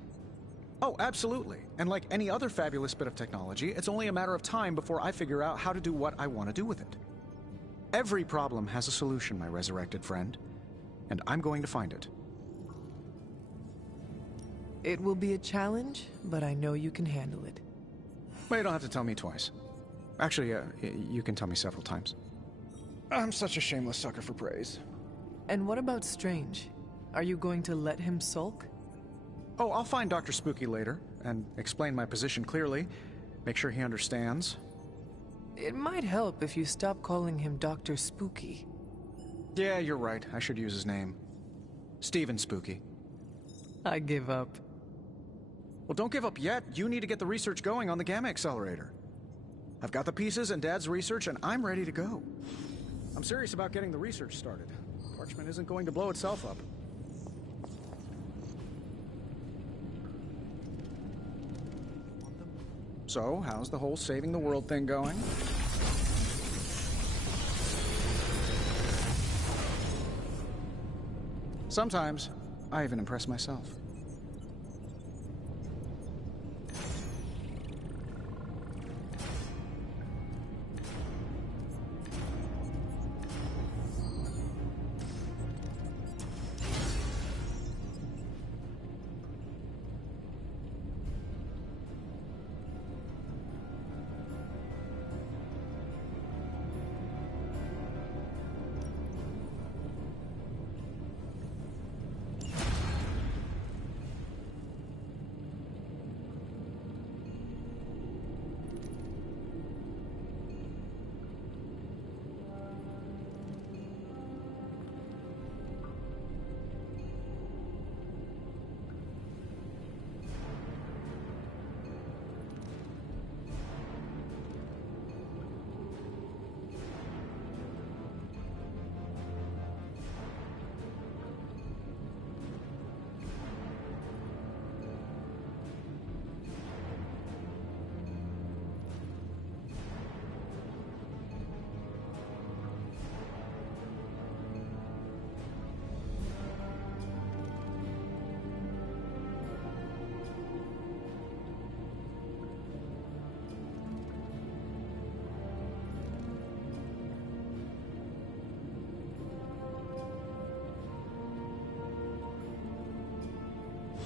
Oh, absolutely. And like any other fabulous bit of technology, it's only a matter of time before I figure out how to do what I want to do with it. Every problem has a solution, my resurrected friend. And I'm going to find it. It will be a challenge, but I know you can handle it. Well, you don't have to tell me twice. Actually, you can tell me several times. I'm such a shameless sucker for praise. And what about Strange? Are you going to let him sulk? Oh, I'll find Dr. Spooky later, and explain my position clearly. Make sure he understands. It might help if you stop calling him Dr. Spooky. Yeah, you're right. I should use his name. Stephen Spooky. I give up. Well, don't give up yet. You need to get the research going on the Gamma Accelerator. I've got the pieces and Dad's research, and I'm ready to go. I'm serious about getting the research started. Parchment isn't going to blow itself up. So, how's the whole saving the world thing going? Sometimes, I even impress myself.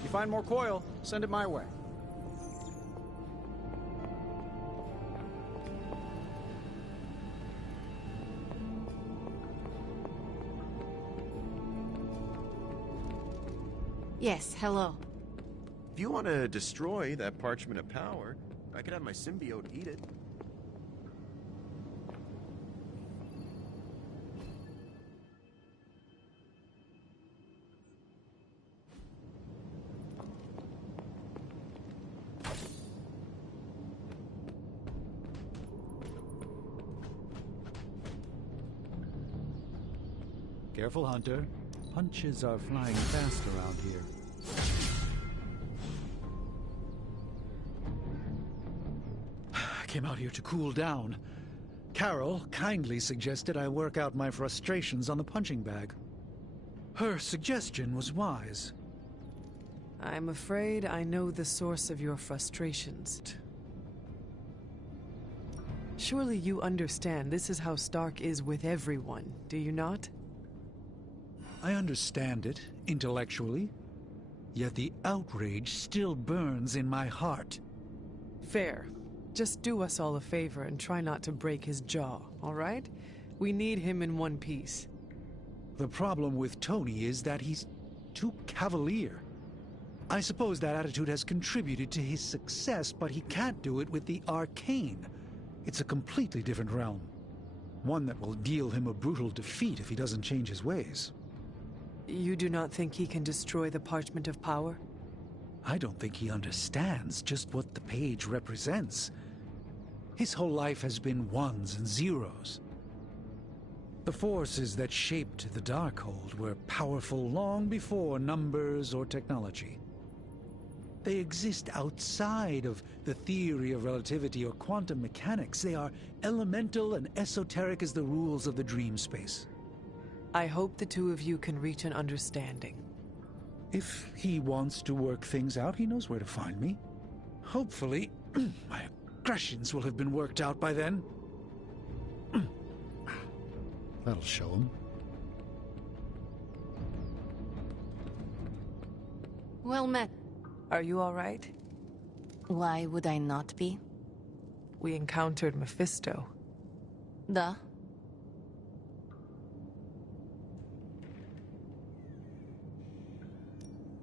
You find more coil, send it my way. Yes, hello. If you want to destroy that parchment of power, I could have my symbiote eat it. Careful, Hunter. Punches are flying fast around here. I came out here to cool down. Carol kindly suggested I work out my frustrations on the punching bag. Her suggestion was wise. I'm afraid I know the source of your frustrations. Surely you understand this is how Stark is with everyone, do you not? I understand it, intellectually. Yet the outrage still burns in my heart. Fair. Just do us all a favor and try not to break his jaw, all right? We need him in one piece. The problem with Tony is that he's too cavalier. I suppose that attitude has contributed to his success, but he can't do it with the Arcane. It's a completely different realm. One that will deal him a brutal defeat if he doesn't change his ways. You do not think he can destroy the Parchment of Power? I don't think he understands just what the page represents. His whole life has been ones and zeros. The forces that shaped the Darkhold were powerful long before numbers or technology. They exist outside of the theory of relativity or quantum mechanics. They are elemental and esoteric as the rules of the dream space. I hope the two of you can reach an understanding. If he wants to work things out, he knows where to find me. Hopefully, my aggressions will have been worked out by then. That'll show him. Well met. Are you all right? Why would I not be? We encountered Mephisto. Duh.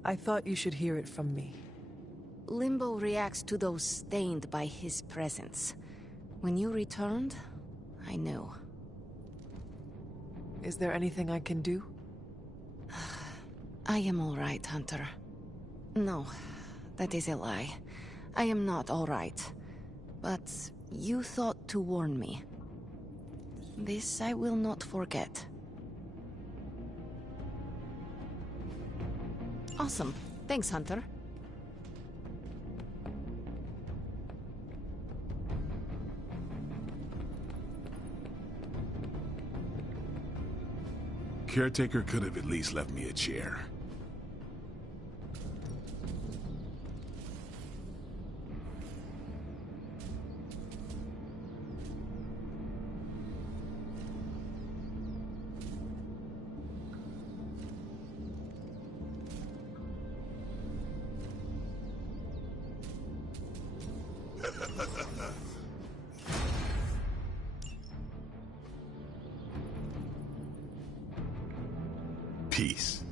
I thought you should hear it from me. Limbo reacts to those stained by his presence. When you returned, I knew. Is there anything I can do? I am all right, Hunter. No, that is a lie. I am not all right. But you thought to warn me. This I will not forget. Awesome. Thanks, Hunter. Caretaker could have at least left me a chair. Peace.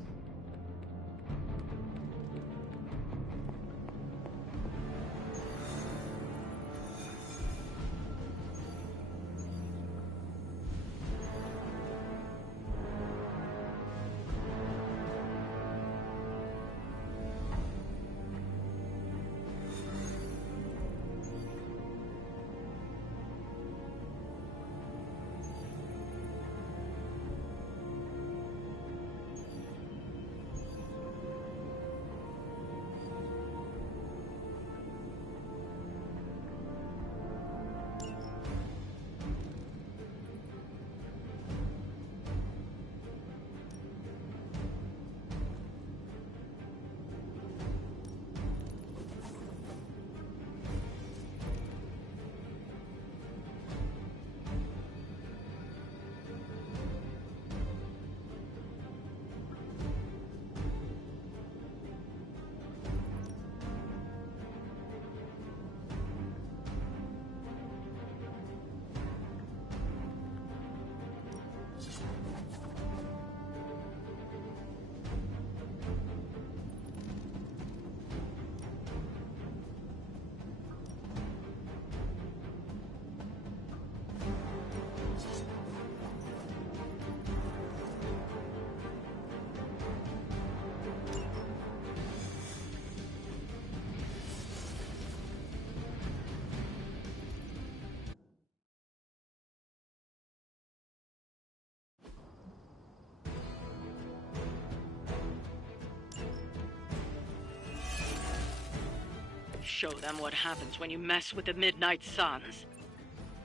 Show them what happens when you mess with the Midnight Suns.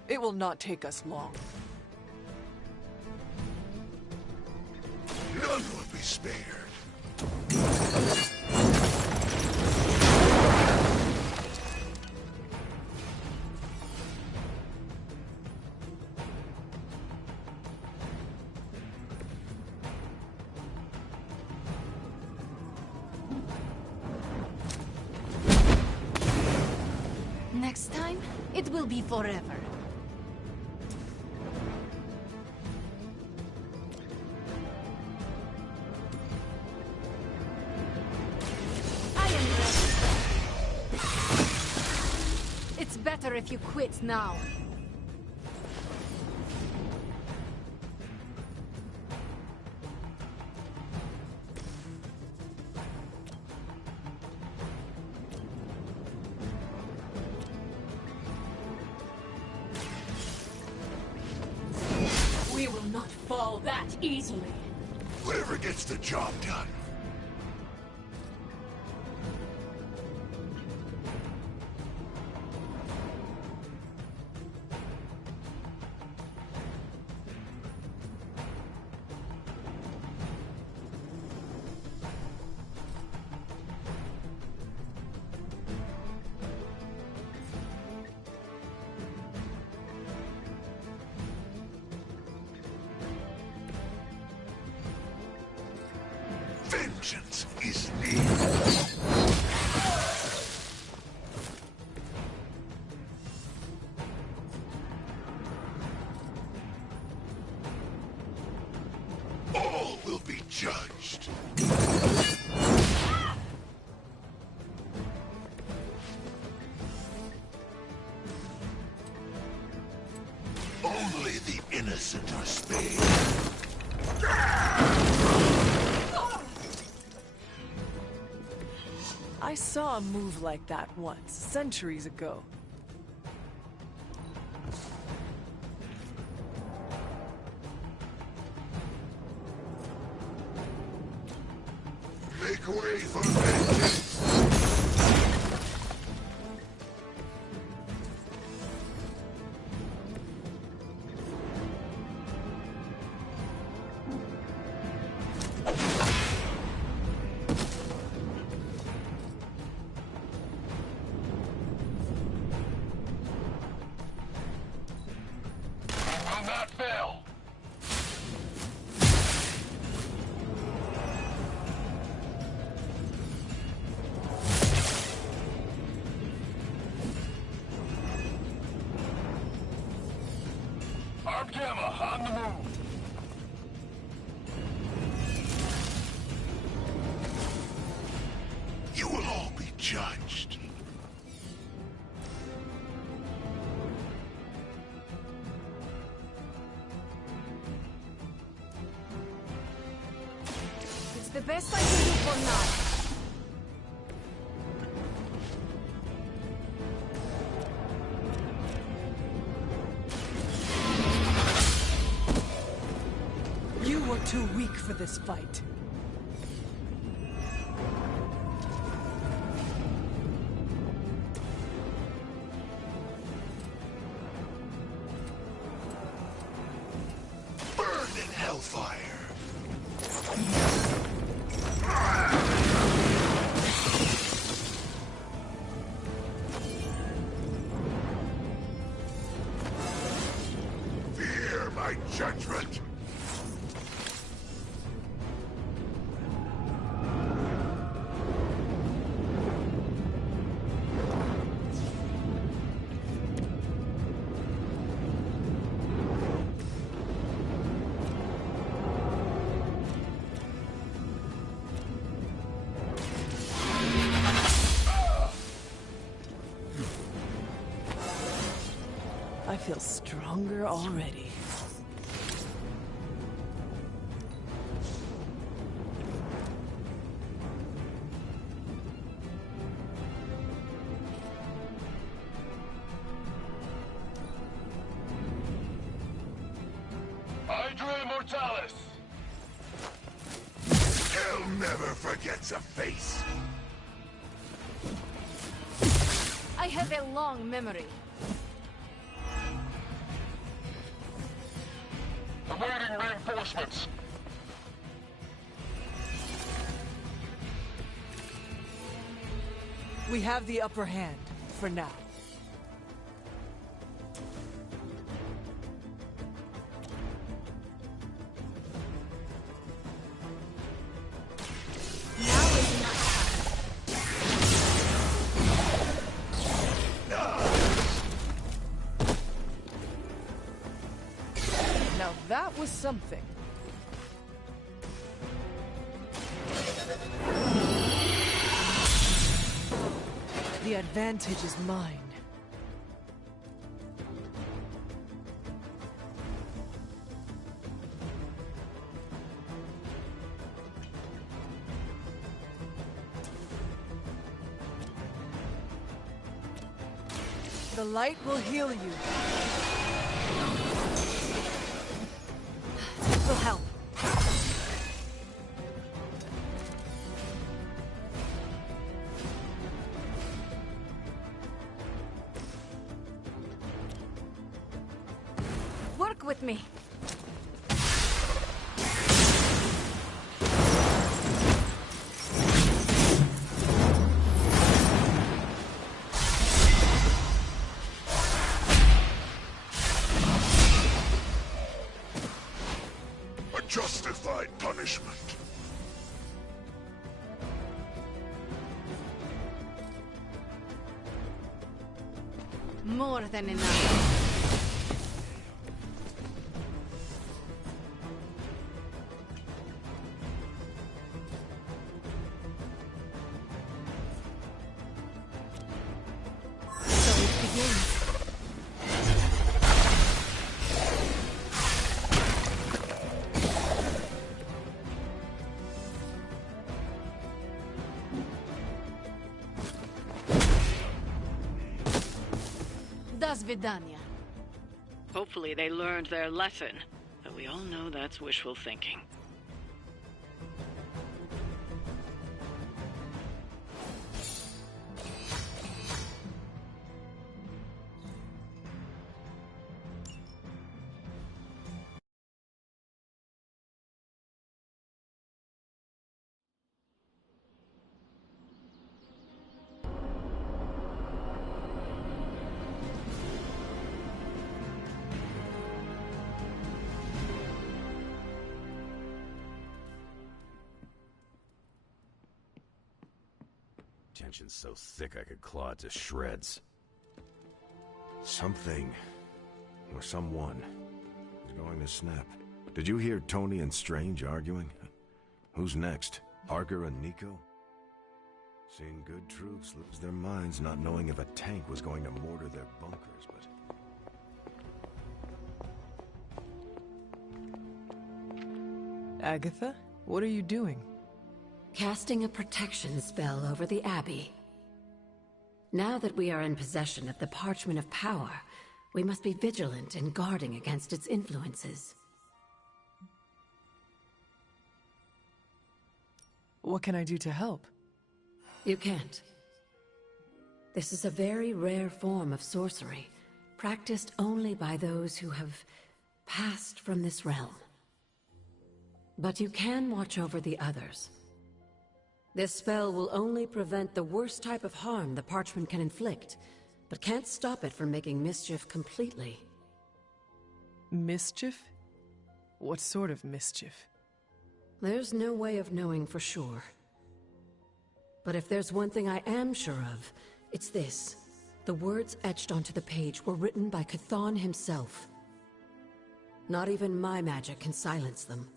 It will not take us long. None will be spared. Next time, it will be forever. I am ready. It's better if you quit now. fall that easily. Whatever gets the job done. Vengeance is needed. All will be judged. Only the innocent are spared. I saw a move like that once, centuries ago. Make way for vengeance! I will not fail! Armed Gamma on the move! You will all be judged. It's the best I can do for now. You were too weak for this fight. Burn in hellfire! Fear my judgment! I feel stronger already. Hydra Immortalis! Hell never forgets a face! I have a long memory. Awaiting reinforcements! We have the upper hand, for now. Now that was something. The advantage is mine. The light will heal you. We'll have with me. A justified punishment. More than enough. So it begins. До свидания. Hopefully they learned their lesson, but we all know that's wishful thinking. Tension's so thick I could claw it to shreds. Something, or someone, is going to snap. Did you hear Tony and Strange arguing? Who's next? Parker and Nico? Seen good troops lose their minds not knowing if a tank was going to mortar their bunkers, but... Agatha, what are you doing? Casting a protection spell over the Abbey. Now that we are in possession of the Parchment of Power, we must be vigilant in guarding against its influences. What can I do to help? You can't. This is a very rare form of sorcery, practiced only by those who have passed from this realm. But you can watch over the others. This spell will only prevent the worst type of harm the parchment can inflict, but can't stop it from making mischief completely. Mischief? What sort of mischief? There's no way of knowing for sure. But if there's one thing I am sure of, it's this. The words etched onto the page were written by Chthon himself. Not even my magic can silence them.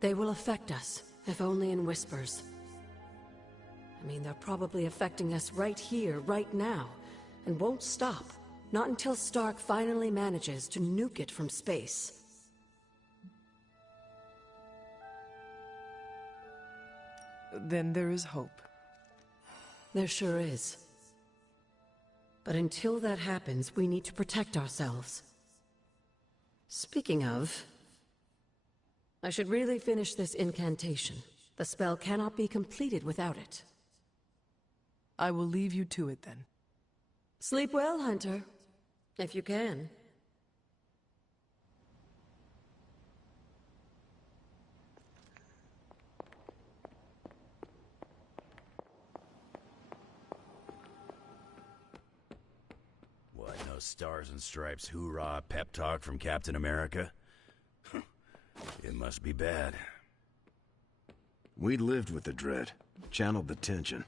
They will affect us, if only in whispers. I mean, they're probably affecting us right here, right now, and won't stop. Not until Stark finally manages to nuke it from space. Then there is hope. There sure is. But until that happens, we need to protect ourselves. Speaking of... I should really finish this incantation. The spell cannot be completed without it. I will leave you to it then. Sleep well, Hunter. If you can. What, no stars and stripes hoorah pep talk from Captain America? It must be bad. We lived with the dread, channeled the tension.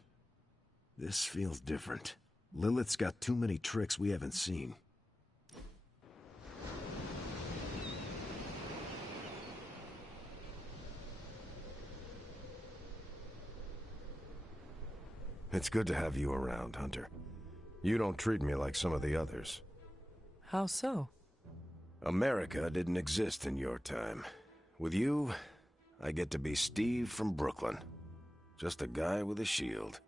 This feels different. Lilith's got too many tricks we haven't seen. It's good to have you around, Hunter. You don't treat me like some of the others. How so? America didn't exist in your time. With you, I get to be Steve from Brooklyn. Just a guy with a shield.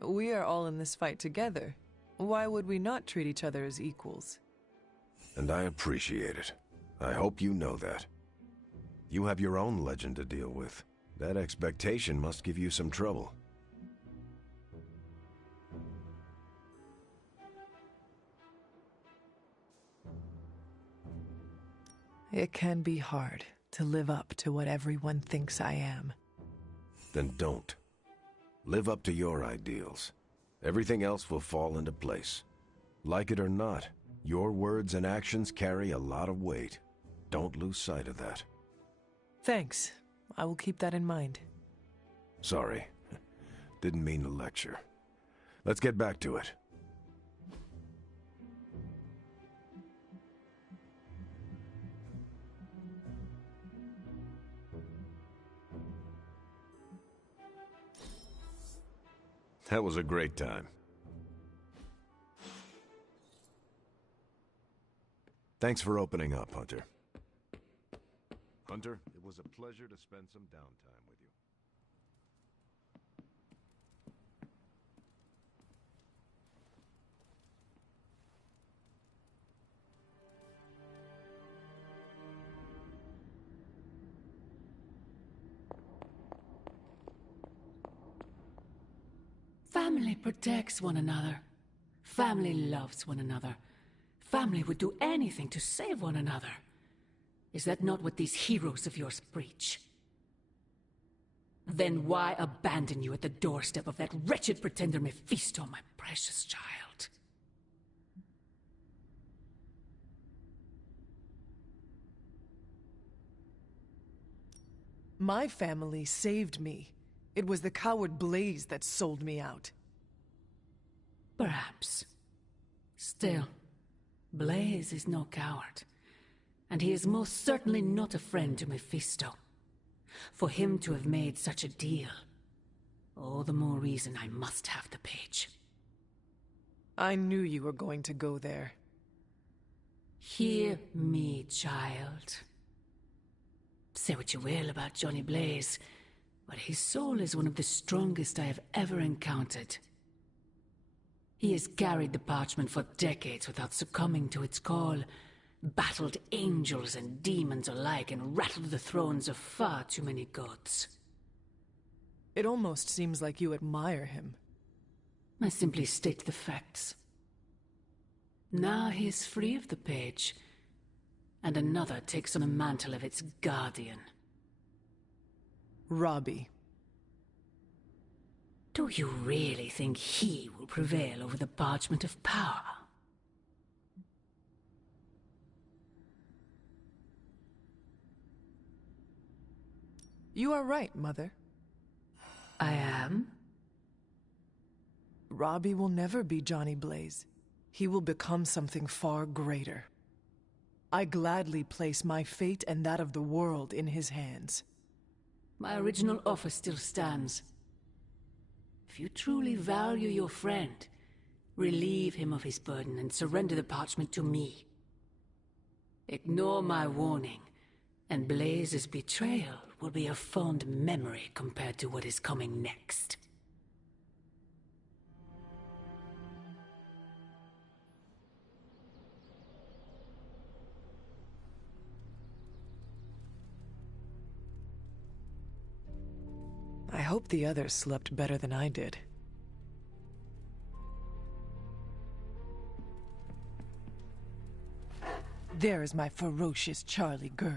We are all in this fight together. Why would we not treat each other as equals? And I appreciate it. I hope you know that. You have your own legend to deal with. That expectation must give you some trouble. It can be hard to live up to what everyone thinks I am. Then don't. Live up to your ideals. Everything else will fall into place. Like it or not, your words and actions carry a lot of weight. Don't lose sight of that. Thanks. I will keep that in mind. Sorry. Didn't mean to lecture. Let's get back to it. That was a great time. Thanks for opening up, Hunter. Hunter, it was a pleasure to spend some downtime with you. Family protects one another. Family loves one another. Family would do anything to save one another. Is that not what these heroes of yours preach? Then why abandon you at the doorstep of that wretched pretender Mephisto, my precious child? My family saved me. It was the coward Blaze that sold me out. Perhaps. Still, Blaze is no coward. And he is most certainly not a friend to Mephisto. For him to have made such a deal, all the more reason I must have the page. I knew you were going to go there. Hear me, child. Say what you will about Johnny Blaze, but his soul is one of the strongest I have ever encountered. He has carried the parchment for decades without succumbing to its call, battled angels and demons alike, and rattled the thrones of far too many gods. It almost seems like you admire him. I simply state the facts. Now he is free of the page, and another takes on the mantle of its guardian. Robbie. Do you really think he will prevail over the Parchment of Power? You are right, Mother. I am? Robbie will never be Johnny Blaze. He will become something far greater. I gladly place my fate and that of the world in his hands. My original offer still stands. If you truly value your friend, relieve him of his burden and surrender the parchment to me. Ignore my warning, and Blaze's betrayal will be a fond memory compared to what is coming next. I hope the others slept better than I did. There is my ferocious Charlie girl.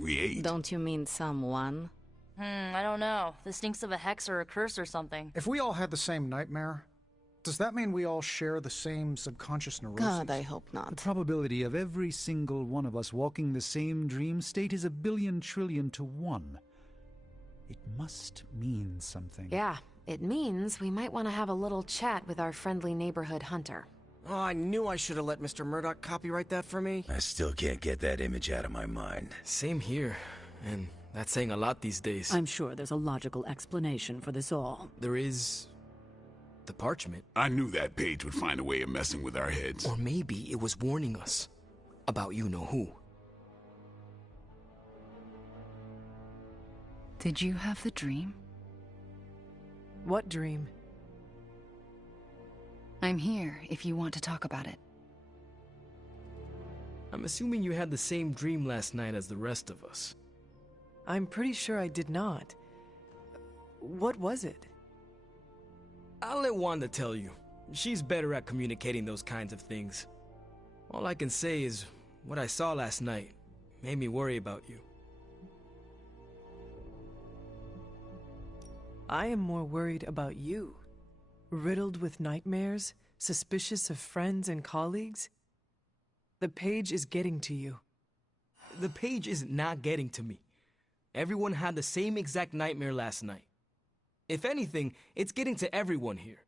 We ate. Don't you mean someone? I don't know. This stinks of a hex or a curse or something. If we all had the same nightmare, does that mean we all share the same subconscious neurosis? God, I hope not. The probability of every single one of us walking the same dream state is 1,000,000,000,000,000 to 1. It must mean something. Yeah, it means we might want to have a little chat with our friendly neighborhood hunter. Oh, I knew I should have let Mr. Murdoch copyright that for me. I still can't get that image out of my mind. Same here, and that's saying a lot these days. I'm sure there's a logical explanation for this all. There is... The parchment? I knew that page would find a way of messing with our heads. Or maybe it was warning us about you-know-who. Did you have the dream? What dream? I'm here if you want to talk about it. I'm assuming you had the same dream last night as the rest of us. I'm pretty sure I did not. What was it? I'll let Wanda tell you. She's better at communicating those kinds of things. All I can say is, what I saw last night made me worry about you. I am more worried about you. Riddled with nightmares, suspicious of friends and colleagues. The page is getting to you. The page is not getting to me. Everyone had the same exact nightmare last night. If anything, it's getting to everyone here.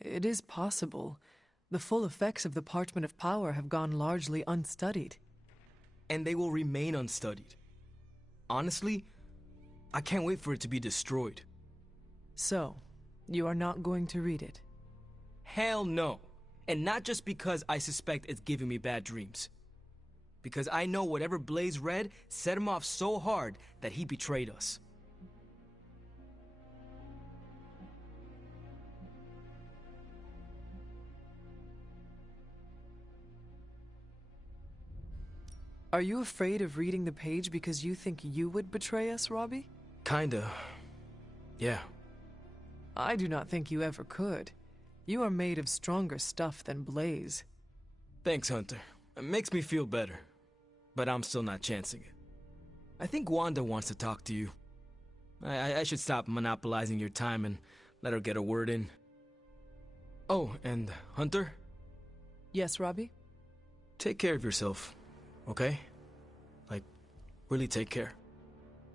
It is possible. The full effects of the Parchment of Power have gone largely unstudied. And they will remain unstudied. Honestly, I can't wait for it to be destroyed. So, you are not going to read it? Hell no. And not just because I suspect it's giving me bad dreams. Because I know whatever Blaze read set him off so hard that he betrayed us. Are you afraid of reading the page because you think you would betray us, Robbie? Kinda. Yeah. I do not think you ever could. You are made of stronger stuff than Blaze. Thanks, Hunter. It makes me feel better. But I'm still not chancing it. I think Wanda wants to talk to you. I should stop monopolizing your time and let her get a word in. Oh, and Hunter? Yes, Robbie? Take care of yourself, okay? Like, really take care.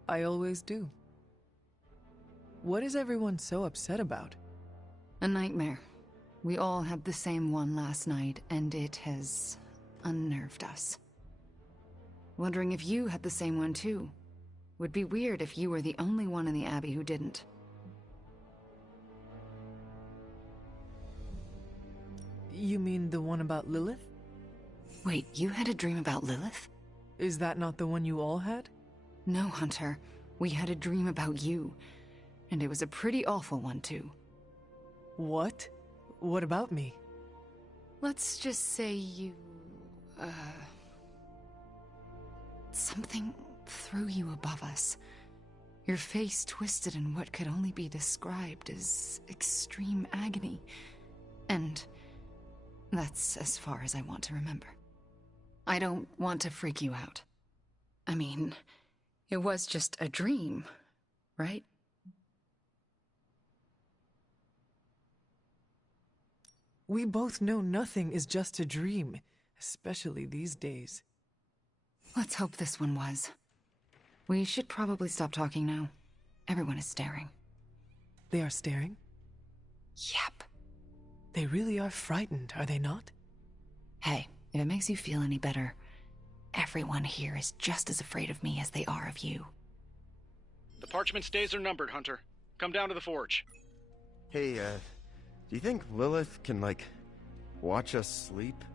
I always do. What is everyone so upset about? A nightmare. We all had the same one last night, and it has unnerved us. Wondering if you had the same one too. Would be weird if you were the only one in the Abbey who didn't. You mean the one about Lilith? Wait, you had a dream about Lilith? Is that not the one you all had? No, Hunter. We had a dream about you. And it was a pretty awful one too. What? What about me? Let's just say you... something threw you above us. Your face twisted in what could only be described as extreme agony. And that's as far as I want to remember. I don't want to freak you out. I mean, it was just a dream, right? We both know nothing is just a dream, especially these days. Let's hope this one was. We should probably stop talking now. Everyone is staring. They are staring? Yep. They really are frightened, are they not? Hey, if it makes you feel any better, everyone here is just as afraid of me as they are of you. The Parchment's days are numbered, Hunter. Come down to the forge. Hey, do you think Lilith can, watch us sleep?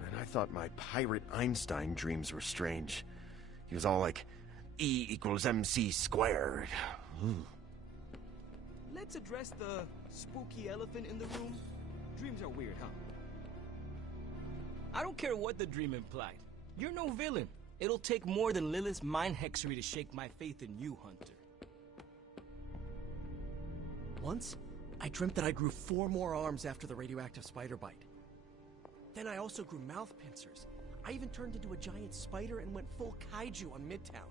Man, I thought my pirate Einstein dreams were strange. He was all like, E equals MC squared. Ooh. Let's address the spooky elephant in the room. Dreams are weird, huh? I don't care what the dream implied. You're no villain. It'll take more than Lilith's mind hexery to shake my faith in you, Hunter. Once, I dreamt that I grew 4 more arms after the radioactive spider bite. Then I also grew mouth pincers. I even turned into a giant spider and went full kaiju on Midtown.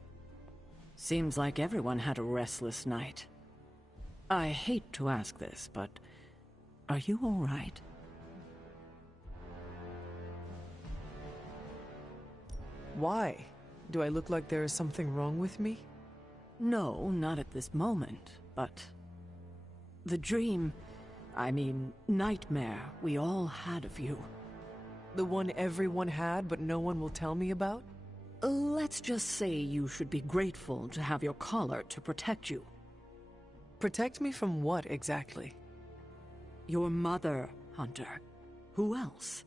Seems like everyone had a restless night. I hate to ask this, but are you all right? Why? Do I look like there is something wrong with me? No, not at this moment, but the dream, nightmare we all had of you. The one everyone had, but no one will tell me about? Let's just say you should be grateful to have your collar to protect you. Protect me from what, exactly? Your mother, Hunter. Who else?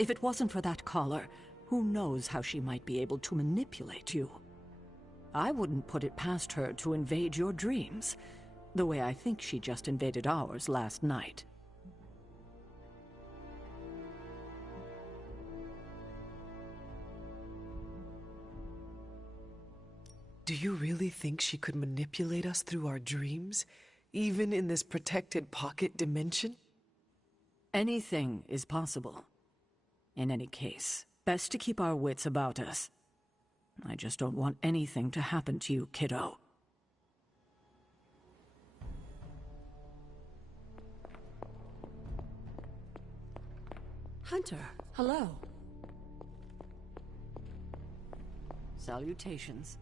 If it wasn't for that collar, who knows how she might be able to manipulate you? I wouldn't put it past her to invade your dreams, the way I think she just invaded ours last night. Do you really think she could manipulate us through our dreams, even in this protected pocket dimension? Anything is possible. In any case, best to keep our wits about us. I just don't want anything to happen to you, kiddo. Hunter, hello. Salutations.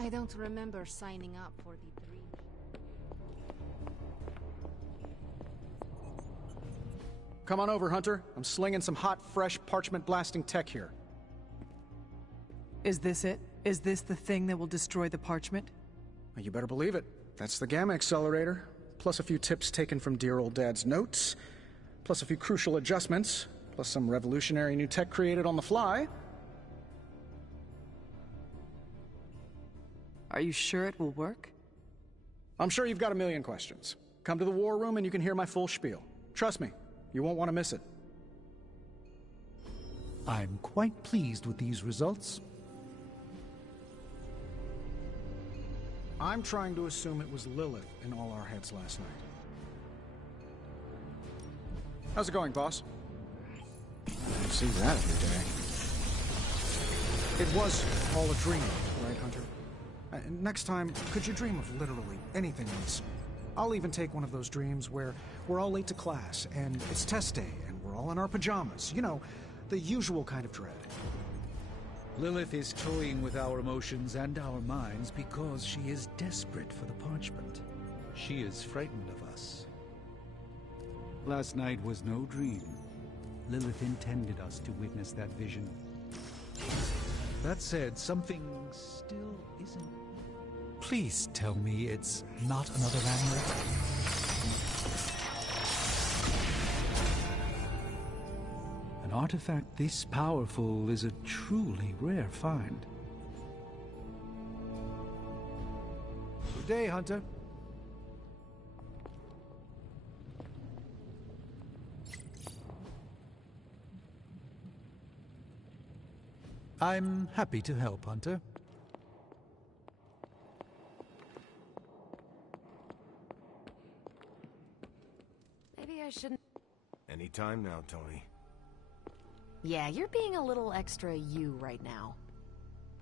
I don't remember signing up for the dream. Come on over, Hunter. I'm slinging some hot, fresh, parchment-blasting tech here. Is this it? Is this the thing that will destroy the parchment? Well, you better believe it. That's the Gamma Accelerator. Plus a few tips taken from dear old Dad's notes. Plus a few crucial adjustments. Plus some revolutionary new tech created on the fly. Are you sure it will work? I'm sure you've got a million questions. Come to the war room and you can hear my full spiel. Trust me, you won't want to miss it. I'm quite pleased with these results. I'm trying to assume it was Lilith in all our heads last night. How's it going, boss? I see that every day. It was all a dream, right, Hunter? Next time, could you dream of literally anything else? I'll even take one of those dreams where we're all late to class, and it's test day, and we're all in our pajamas. You know, the usual kind of dread. Lilith is toying with our emotions and our minds because she is desperate for the parchment. She is frightened of us. Last night was no dream. Lilith intended us to witness that vision. That said, something still isn't. Please tell me it's not another amulet. An artifact this powerful is a truly rare find. Good day, Hunter. I'm happy to help, Hunter. Maybe I shouldn't... Any time now, Tony. Yeah, you're being a little extra you right now.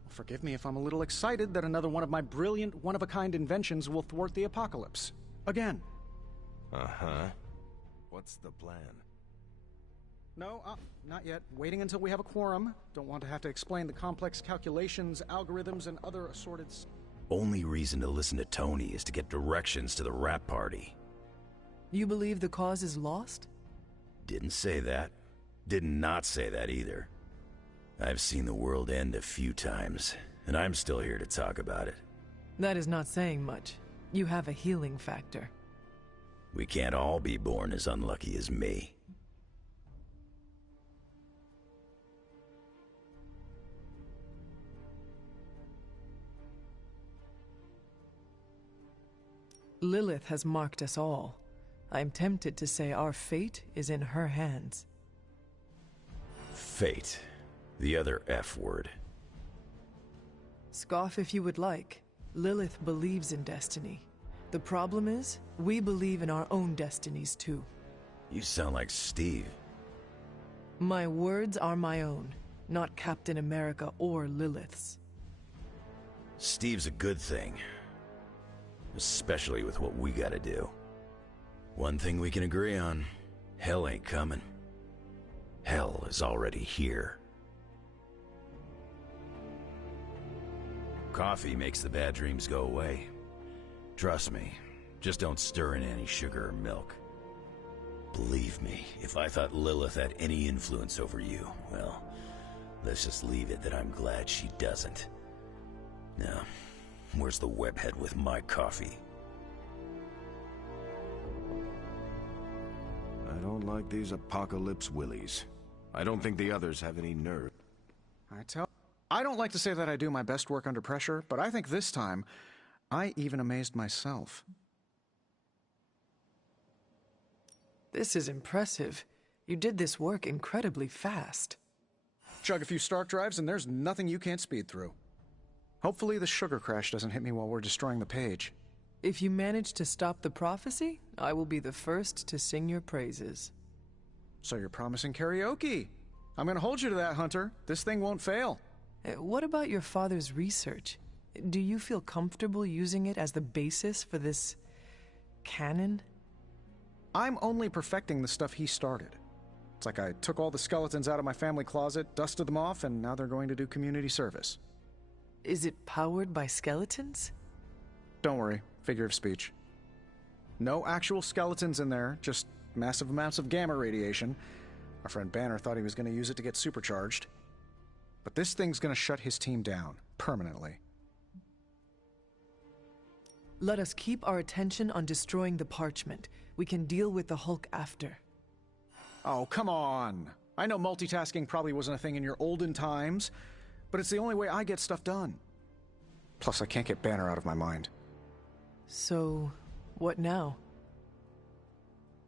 Forgive me if I'm a little excited that another one of my brilliant, one-of-a-kind inventions will thwart the apocalypse. Again. Uh-huh. What's the plan? No, not yet. Waiting until we have a quorum. Don't want to have to explain the complex calculations, algorithms, and other assorted... Only reason to listen to Tony is to get directions to the rap party. You believe the cause is lost? Didn't say that. Did not say that either. I've seen the world end a few times, and I'm still here to talk about it. That is not saying much. You have a healing factor. We can't all be born as unlucky as me. Lilith has marked us all. I'm tempted to say our fate is in her hands. Fate. The other F word. Scoff if you would like. Lilith believes in destiny. The problem is, we believe in our own destinies too. You sound like Steve. My words are my own, not Captain America or Lilith's. Steve's a good thing. Especially with what we gotta do. One thing we can agree on, hell ain't coming. Hell is already here. Coffee makes the bad dreams go away. Trust me, just don't stir in any sugar or milk. Believe me, if I thought Lilith had any influence over you, well, let's just leave it that I'm glad she doesn't. Now, where where's the webhead with my coffee? I don't like these apocalypse willies. I don't think the others have any nerve. I don't like to say that I do my best work under pressure, but I think this time, I even amazed myself. This is impressive. You did this work incredibly fast. Chug a few Stark drives and there's nothing you can't speed through. Hopefully the sugar crash doesn't hit me while we're destroying the page. If you manage to stop the prophecy, I will be the first to sing your praises. So you're promising karaoke. I'm gonna hold you to that, Hunter. This thing won't fail. What about your father's research? Do you feel comfortable using it as the basis for this canon? I'm only perfecting the stuff he started. It's like I took all the skeletons out of my family closet, dusted them off, and now they're going to do community service. Is it powered by skeletons? Don't worry, figure of speech. No actual skeletons in there, just massive amounts of gamma radiation. Our friend Banner thought he was going to use it to get supercharged. But this thing's going to shut his team down, permanently. Let us keep our attention on destroying the parchment. We can deal with the Hulk after. Oh, come on! I know multitasking probably wasn't a thing in your olden times, but it's the only way I get stuff done. Plus, I can't get Banner out of my mind. So, what now?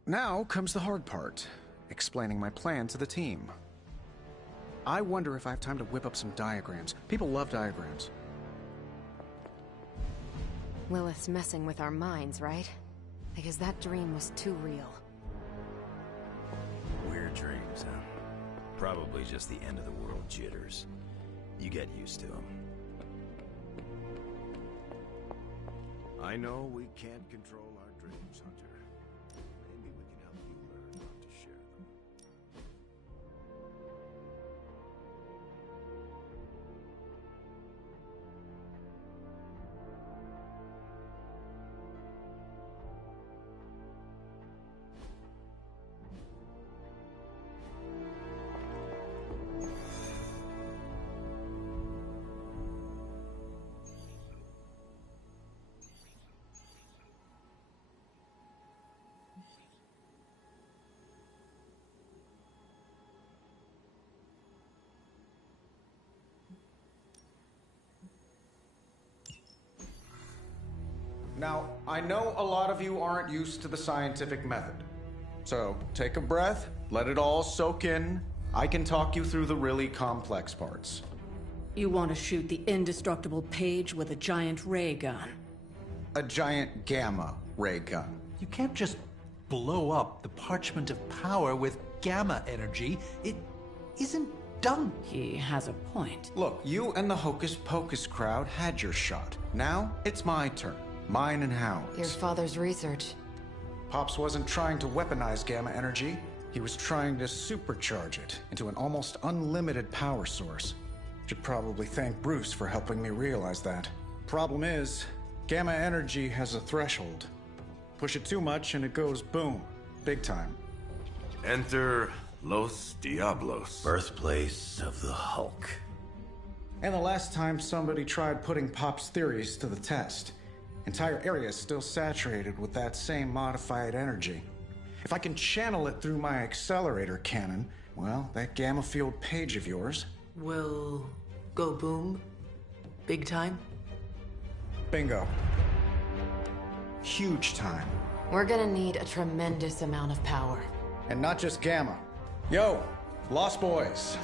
Now comes the hard part, explaining my plan to the team. I wonder if I have time to whip up some diagrams. People love diagrams. Lilith's messing with our minds, right? Because that dream was too real. Weird dreams, huh? Probably just the end of the world jitters. You get used to them. I know we can't control our dreams, Hunter. Maybe we can help you learn how to share them. Now, I know a lot of you aren't used to the scientific method. So, take a breath, let it all soak in. I can talk you through the really complex parts. You want to shoot the indestructible page with a giant ray gun. A giant gamma ray gun. You can't just blow up the Parchment of Power with gamma energy. It isn't done. He has a point. Look, you and the Hocus Pocus crowd had your shot. Now, it's my turn. Mine and Howard's. Your father's research. Pops wasn't trying to weaponize gamma energy. He was trying to supercharge it into an almost unlimited power source. Should probably thank Bruce for helping me realize that. Problem is, gamma energy has a threshold. Push it too much and it goes boom. Big time. Enter Los Diablos. Birthplace of the Hulk. And the last time somebody tried putting Pop's theories to the test, entire area is still saturated with that same modified energy. If I can channel it through my accelerator cannon, well, that gamma field page of yours will go boom? Big time? Bingo. Huge time. We're gonna need a tremendous amount of power. And not just gamma. Yo, Lost Boys.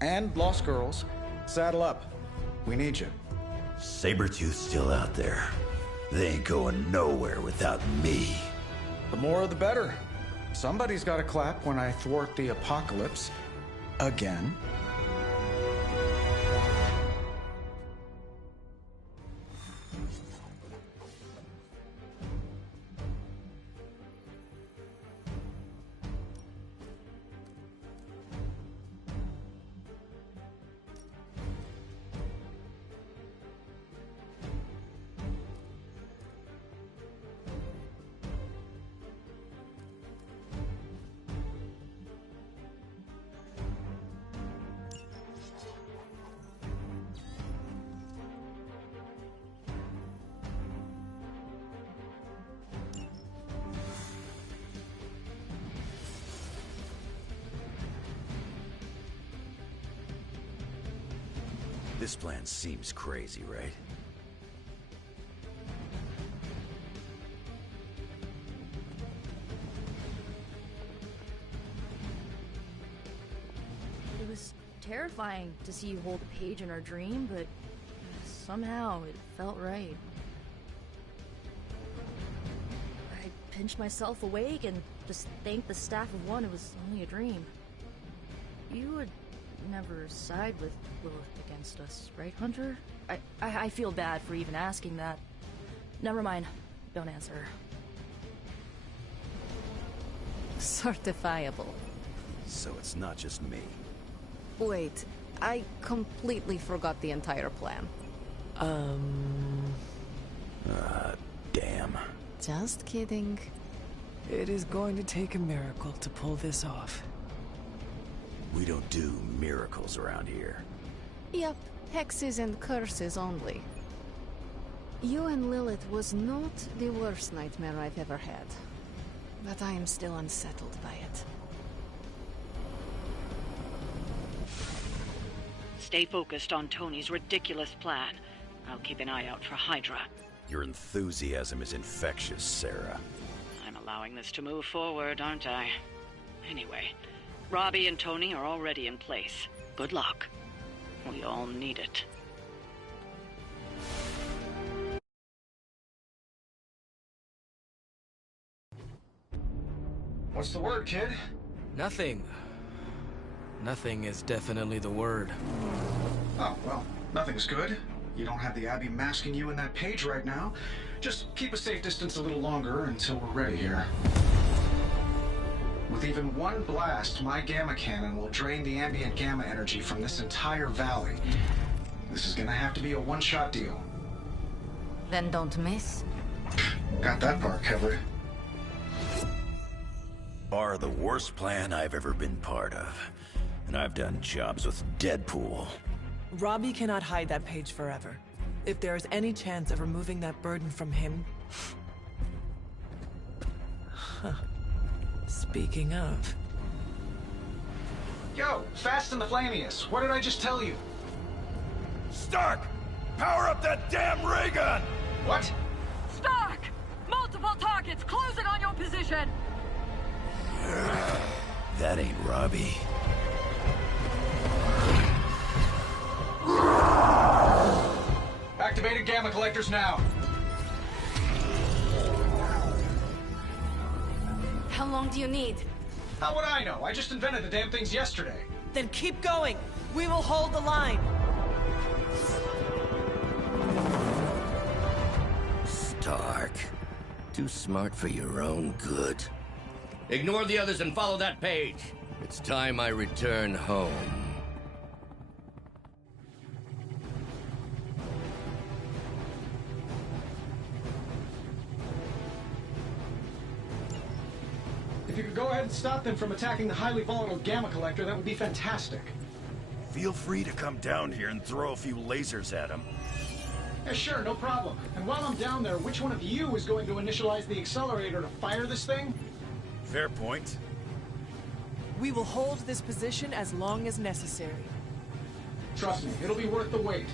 And Lost Girls, saddle up. We need you. Sabretooth's still out there. They ain't going nowhere without me. The more the better. Somebody's got to clap when I thwart the apocalypse. Again. This plan seems crazy, right? It was terrifying to see you hold a page in our dream, but somehow it felt right. I pinched myself awake and just thanked the staff of one it was only a dream. You would never side with Lilith against us, right, Hunter? I feel bad for even asking that. Never mind. Don't answer. Certifiable. So it's not just me. Wait, I completely forgot the entire plan. Damn. Just kidding. It is going to take a miracle to pull this off. We don't do miracles around here. Yep, hexes and curses only. You and Lilith was not the worst nightmare I've ever had. But I am still unsettled by it. Stay focused on Tony's ridiculous plan. I'll keep an eye out for Hydra. Your enthusiasm is infectious, Sarah. I'm allowing this to move forward, aren't I? Anyway, Robbie and Tony are already in place. Good luck. We all need it. What's the word, kid? Nothing. Nothing is definitely the word. Oh, well, nothing's good. You don't have the Abbey masking you in that page right now. Just keep a safe distance a little longer until we're ready here. With even one blast, my gamma cannon will drain the ambient gamma energy from this entire valley. This is gonna have to be a one-shot deal. Then don't miss. Got that part covered. Far the worst plan I've ever been part of. And I've done jobs with Deadpool. Robbie cannot hide that page forever. If there is any chance of removing that burden from him... Speaking of... Yo, Fast and the Flamius, what did I just tell you? Stark! Power up that damn ray gun! What? Stark! Multiple targets closing on your position! That ain't Robbie. Activated gamma collectors now. How long do you need? How would I know? I just invented the damn things yesterday. Then keep going. We will hold the line. Stark. Too smart for your own good. Ignore the others and follow that page. It's time I return home. If you could go ahead and stop them from attacking the highly volatile gamma collector, that would be fantastic. Feel free to come down here and throw a few lasers at him. Yeah, sure, no problem. And while I'm down there, which one of you is going to initialize the accelerator to fire this thing? Fair point. We will hold this position as long as necessary. Trust me, it'll be worth the wait.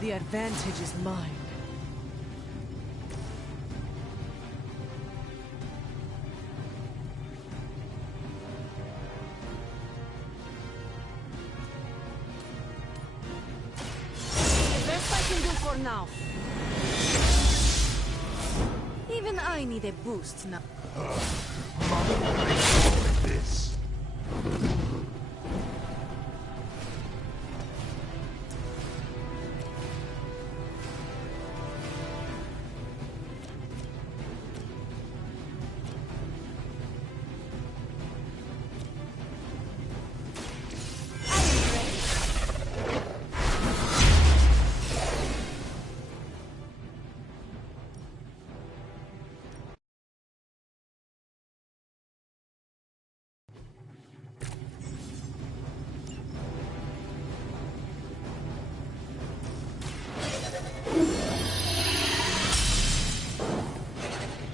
The advantage is mine. For now. Even I need a boost now. This.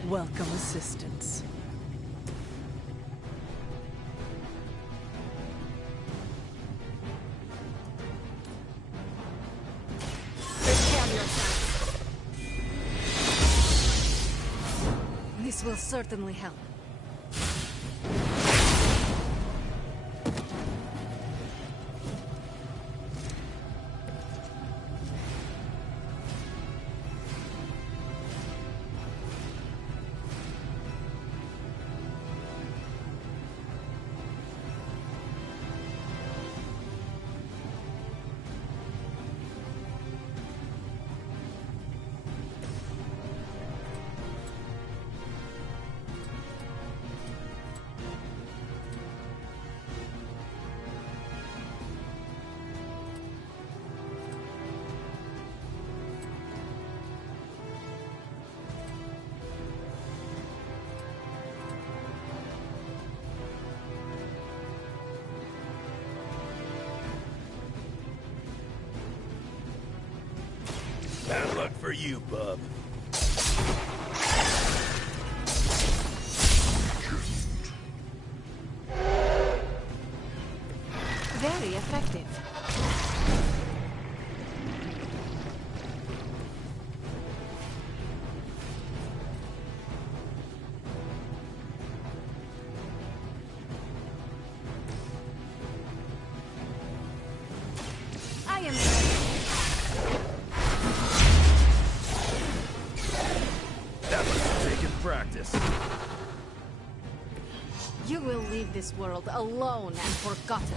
Welcome assistance. This will certainly help. Bad luck for you, bub. Very effective. I am That must have taken practice. You will leave this world alone and forgotten.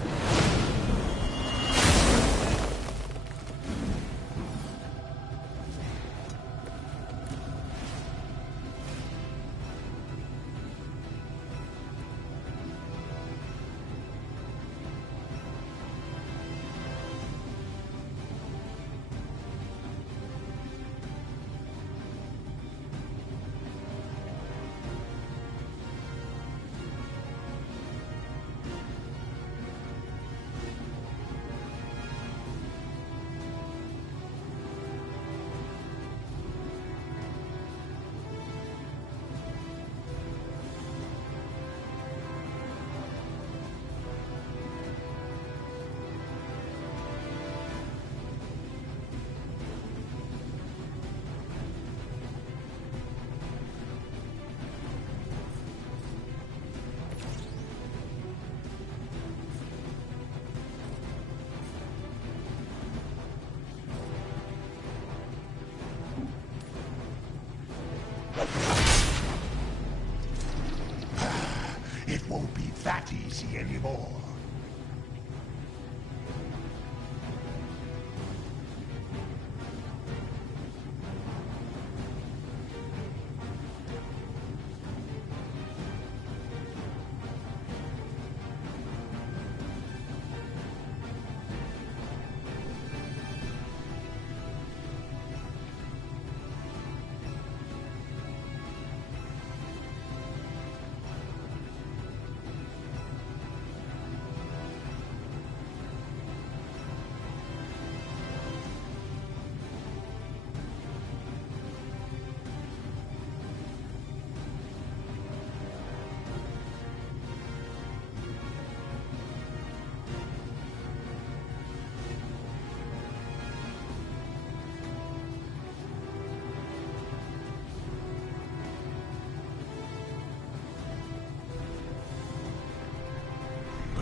It won't be that easy anymore.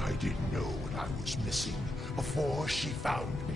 I didn't know what I was missing before she found me.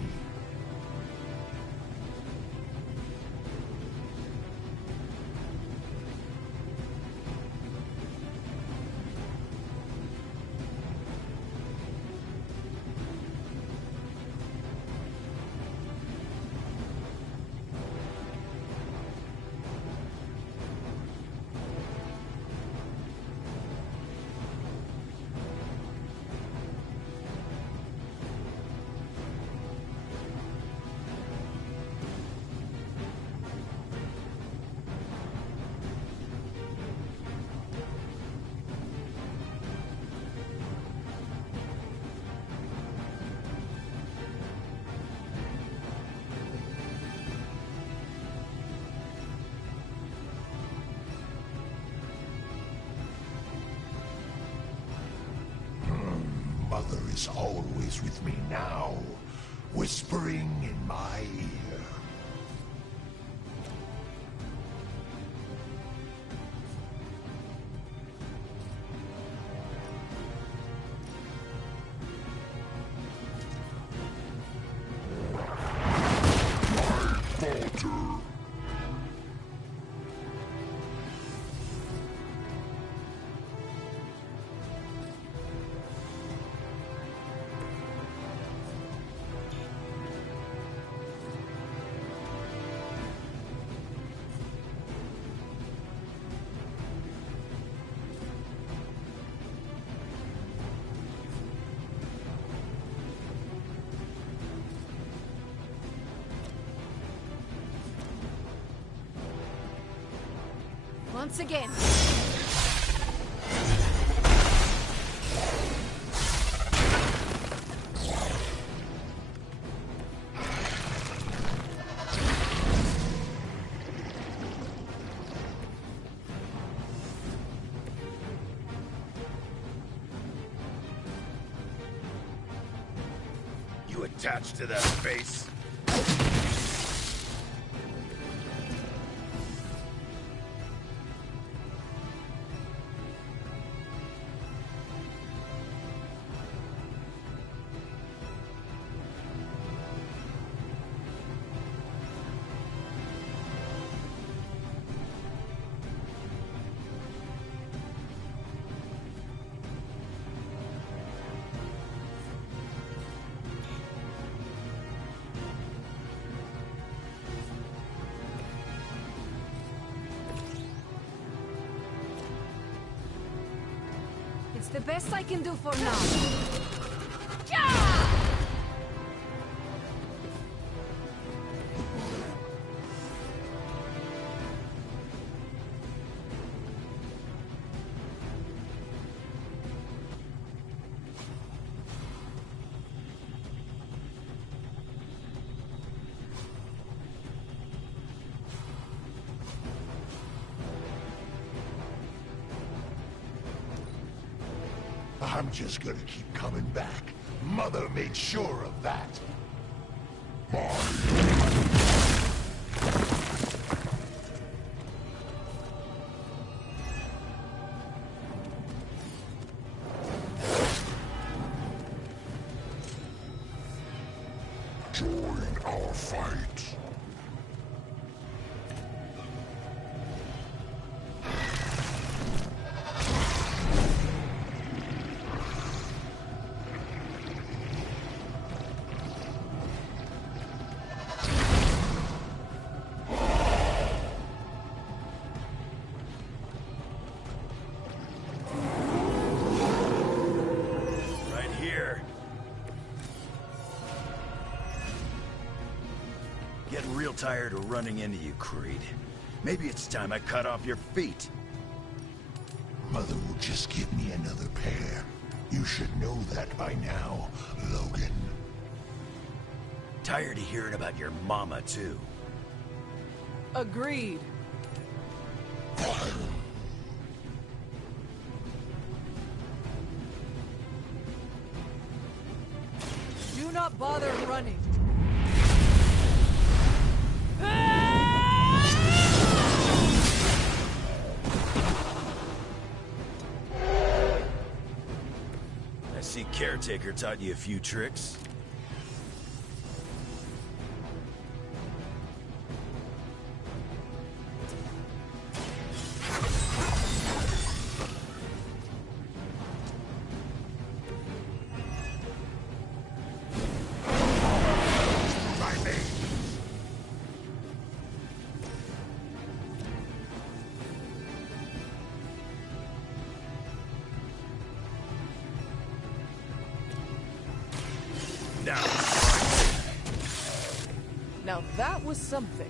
is always with me now, whispering in my ear. Once again. You attached to that face? It's the best I can do for now. I'm just gonna keep coming back. Mother made sure of that. Join our fight. Getting real tired of running into you, Creed. Maybe it's time I cut off your feet. Mother will just give me another pair. You should know that by now, Logan. Tired of hearing about your mama, too. Agreed. Do not bother running. I see Caretaker taught you a few tricks. Now that was something.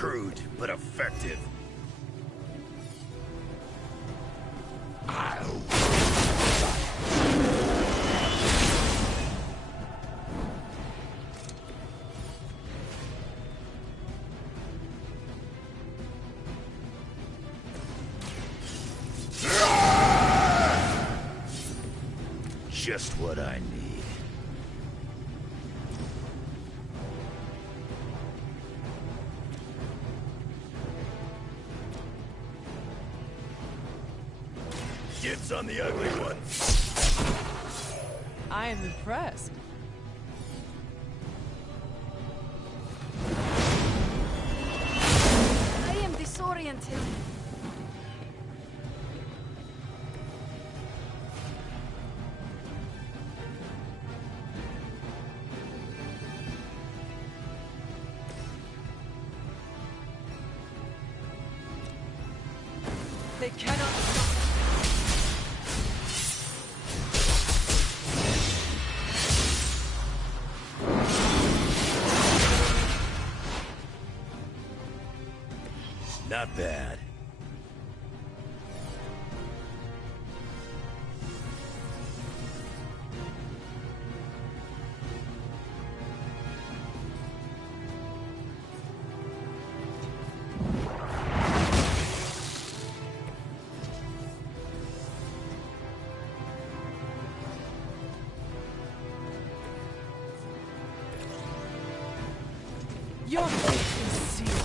Crude, but effective. Just what I need. Dibs on the ugly one. I am impressed. I am disoriented. They cannot stop. Not bad. Your fate is sealed.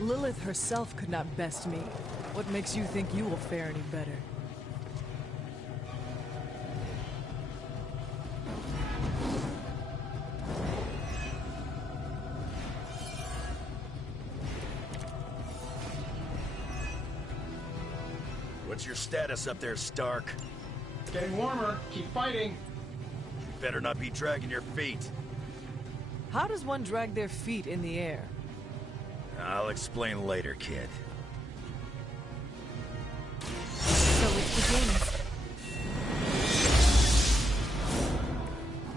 Lilith herself could not best me. What makes you think you will fare any better? What's your status up there, Stark? It's getting warmer. Keep fighting. You better not be dragging your feet. How does one drag their feet in the air? I'll explain later, kid. So it begins.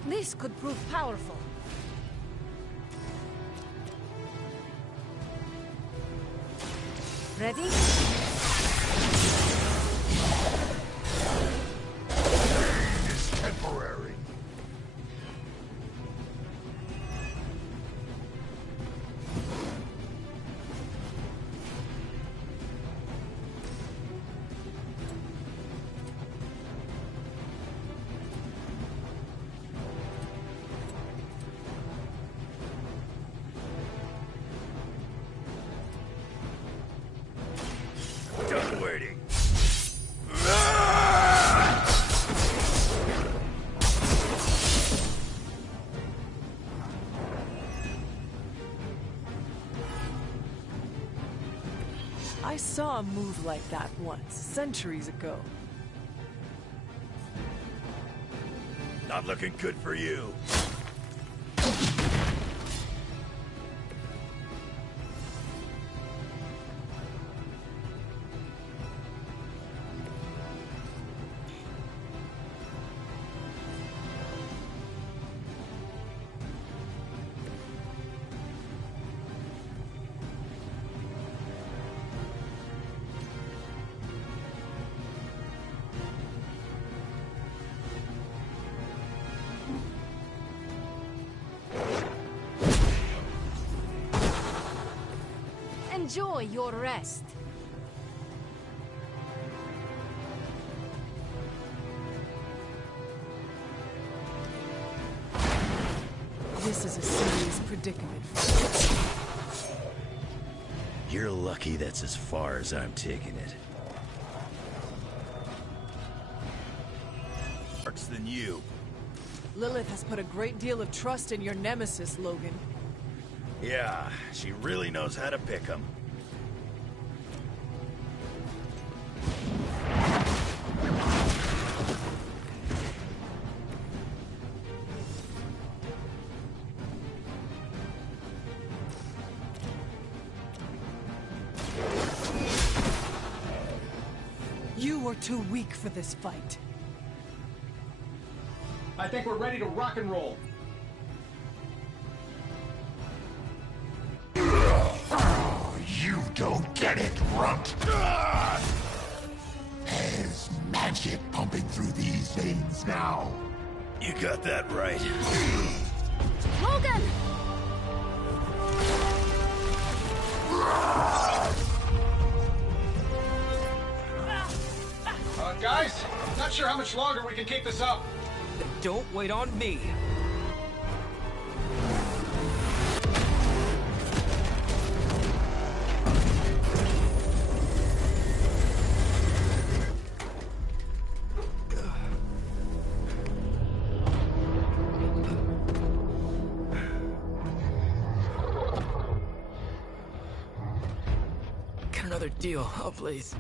This could prove powerful. Ready? Pain is temporary. Done waiting. I saw a move like that once, centuries ago. Not looking good for you. Enjoy your rest. This is a serious predicament. You're lucky that's as far as I'm taking it. Worse than you. Lilith has put a great deal of trust in your nemesis, Logan. Yeah, she really knows how to pick 'em. You were too weak for this fight. I think we're ready to rock and roll. You don't get it, runt! There's magic pumping through these veins now. You got that right. Logan! Guys, not sure how much longer we can keep this up. Don't wait on me. Got another deal. Oh, please.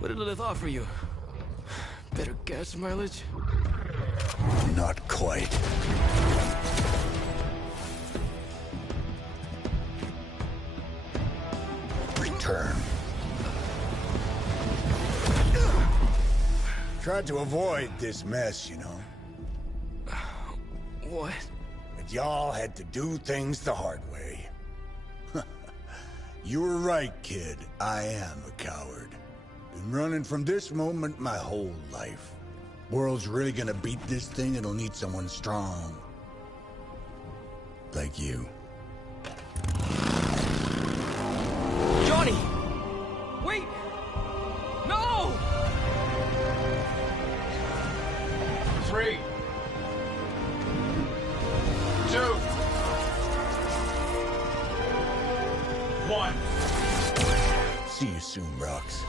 What did Lilith offer you? Better gas mileage? Not quite. Return. Tried to avoid this mess, you know. What? But y'all had to do things the hard way. You were right, kid. I am a coward. Been running from this moment my whole life. World's really gonna beat this thing, it'll need someone strong. Like you. Johnny! Wait! No! 3, 2, 1. See you soon, Rox.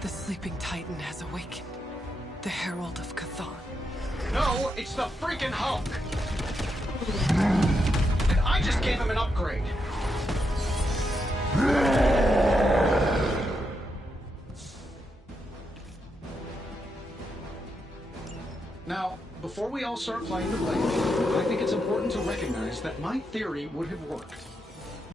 The Sleeping Titan has awakened. The Herald of Chthon. No, it's the freaking Hulk! And I just gave him an upgrade. Now, before we all start playing the blame, I think it's important to recognize that my theory would have worked.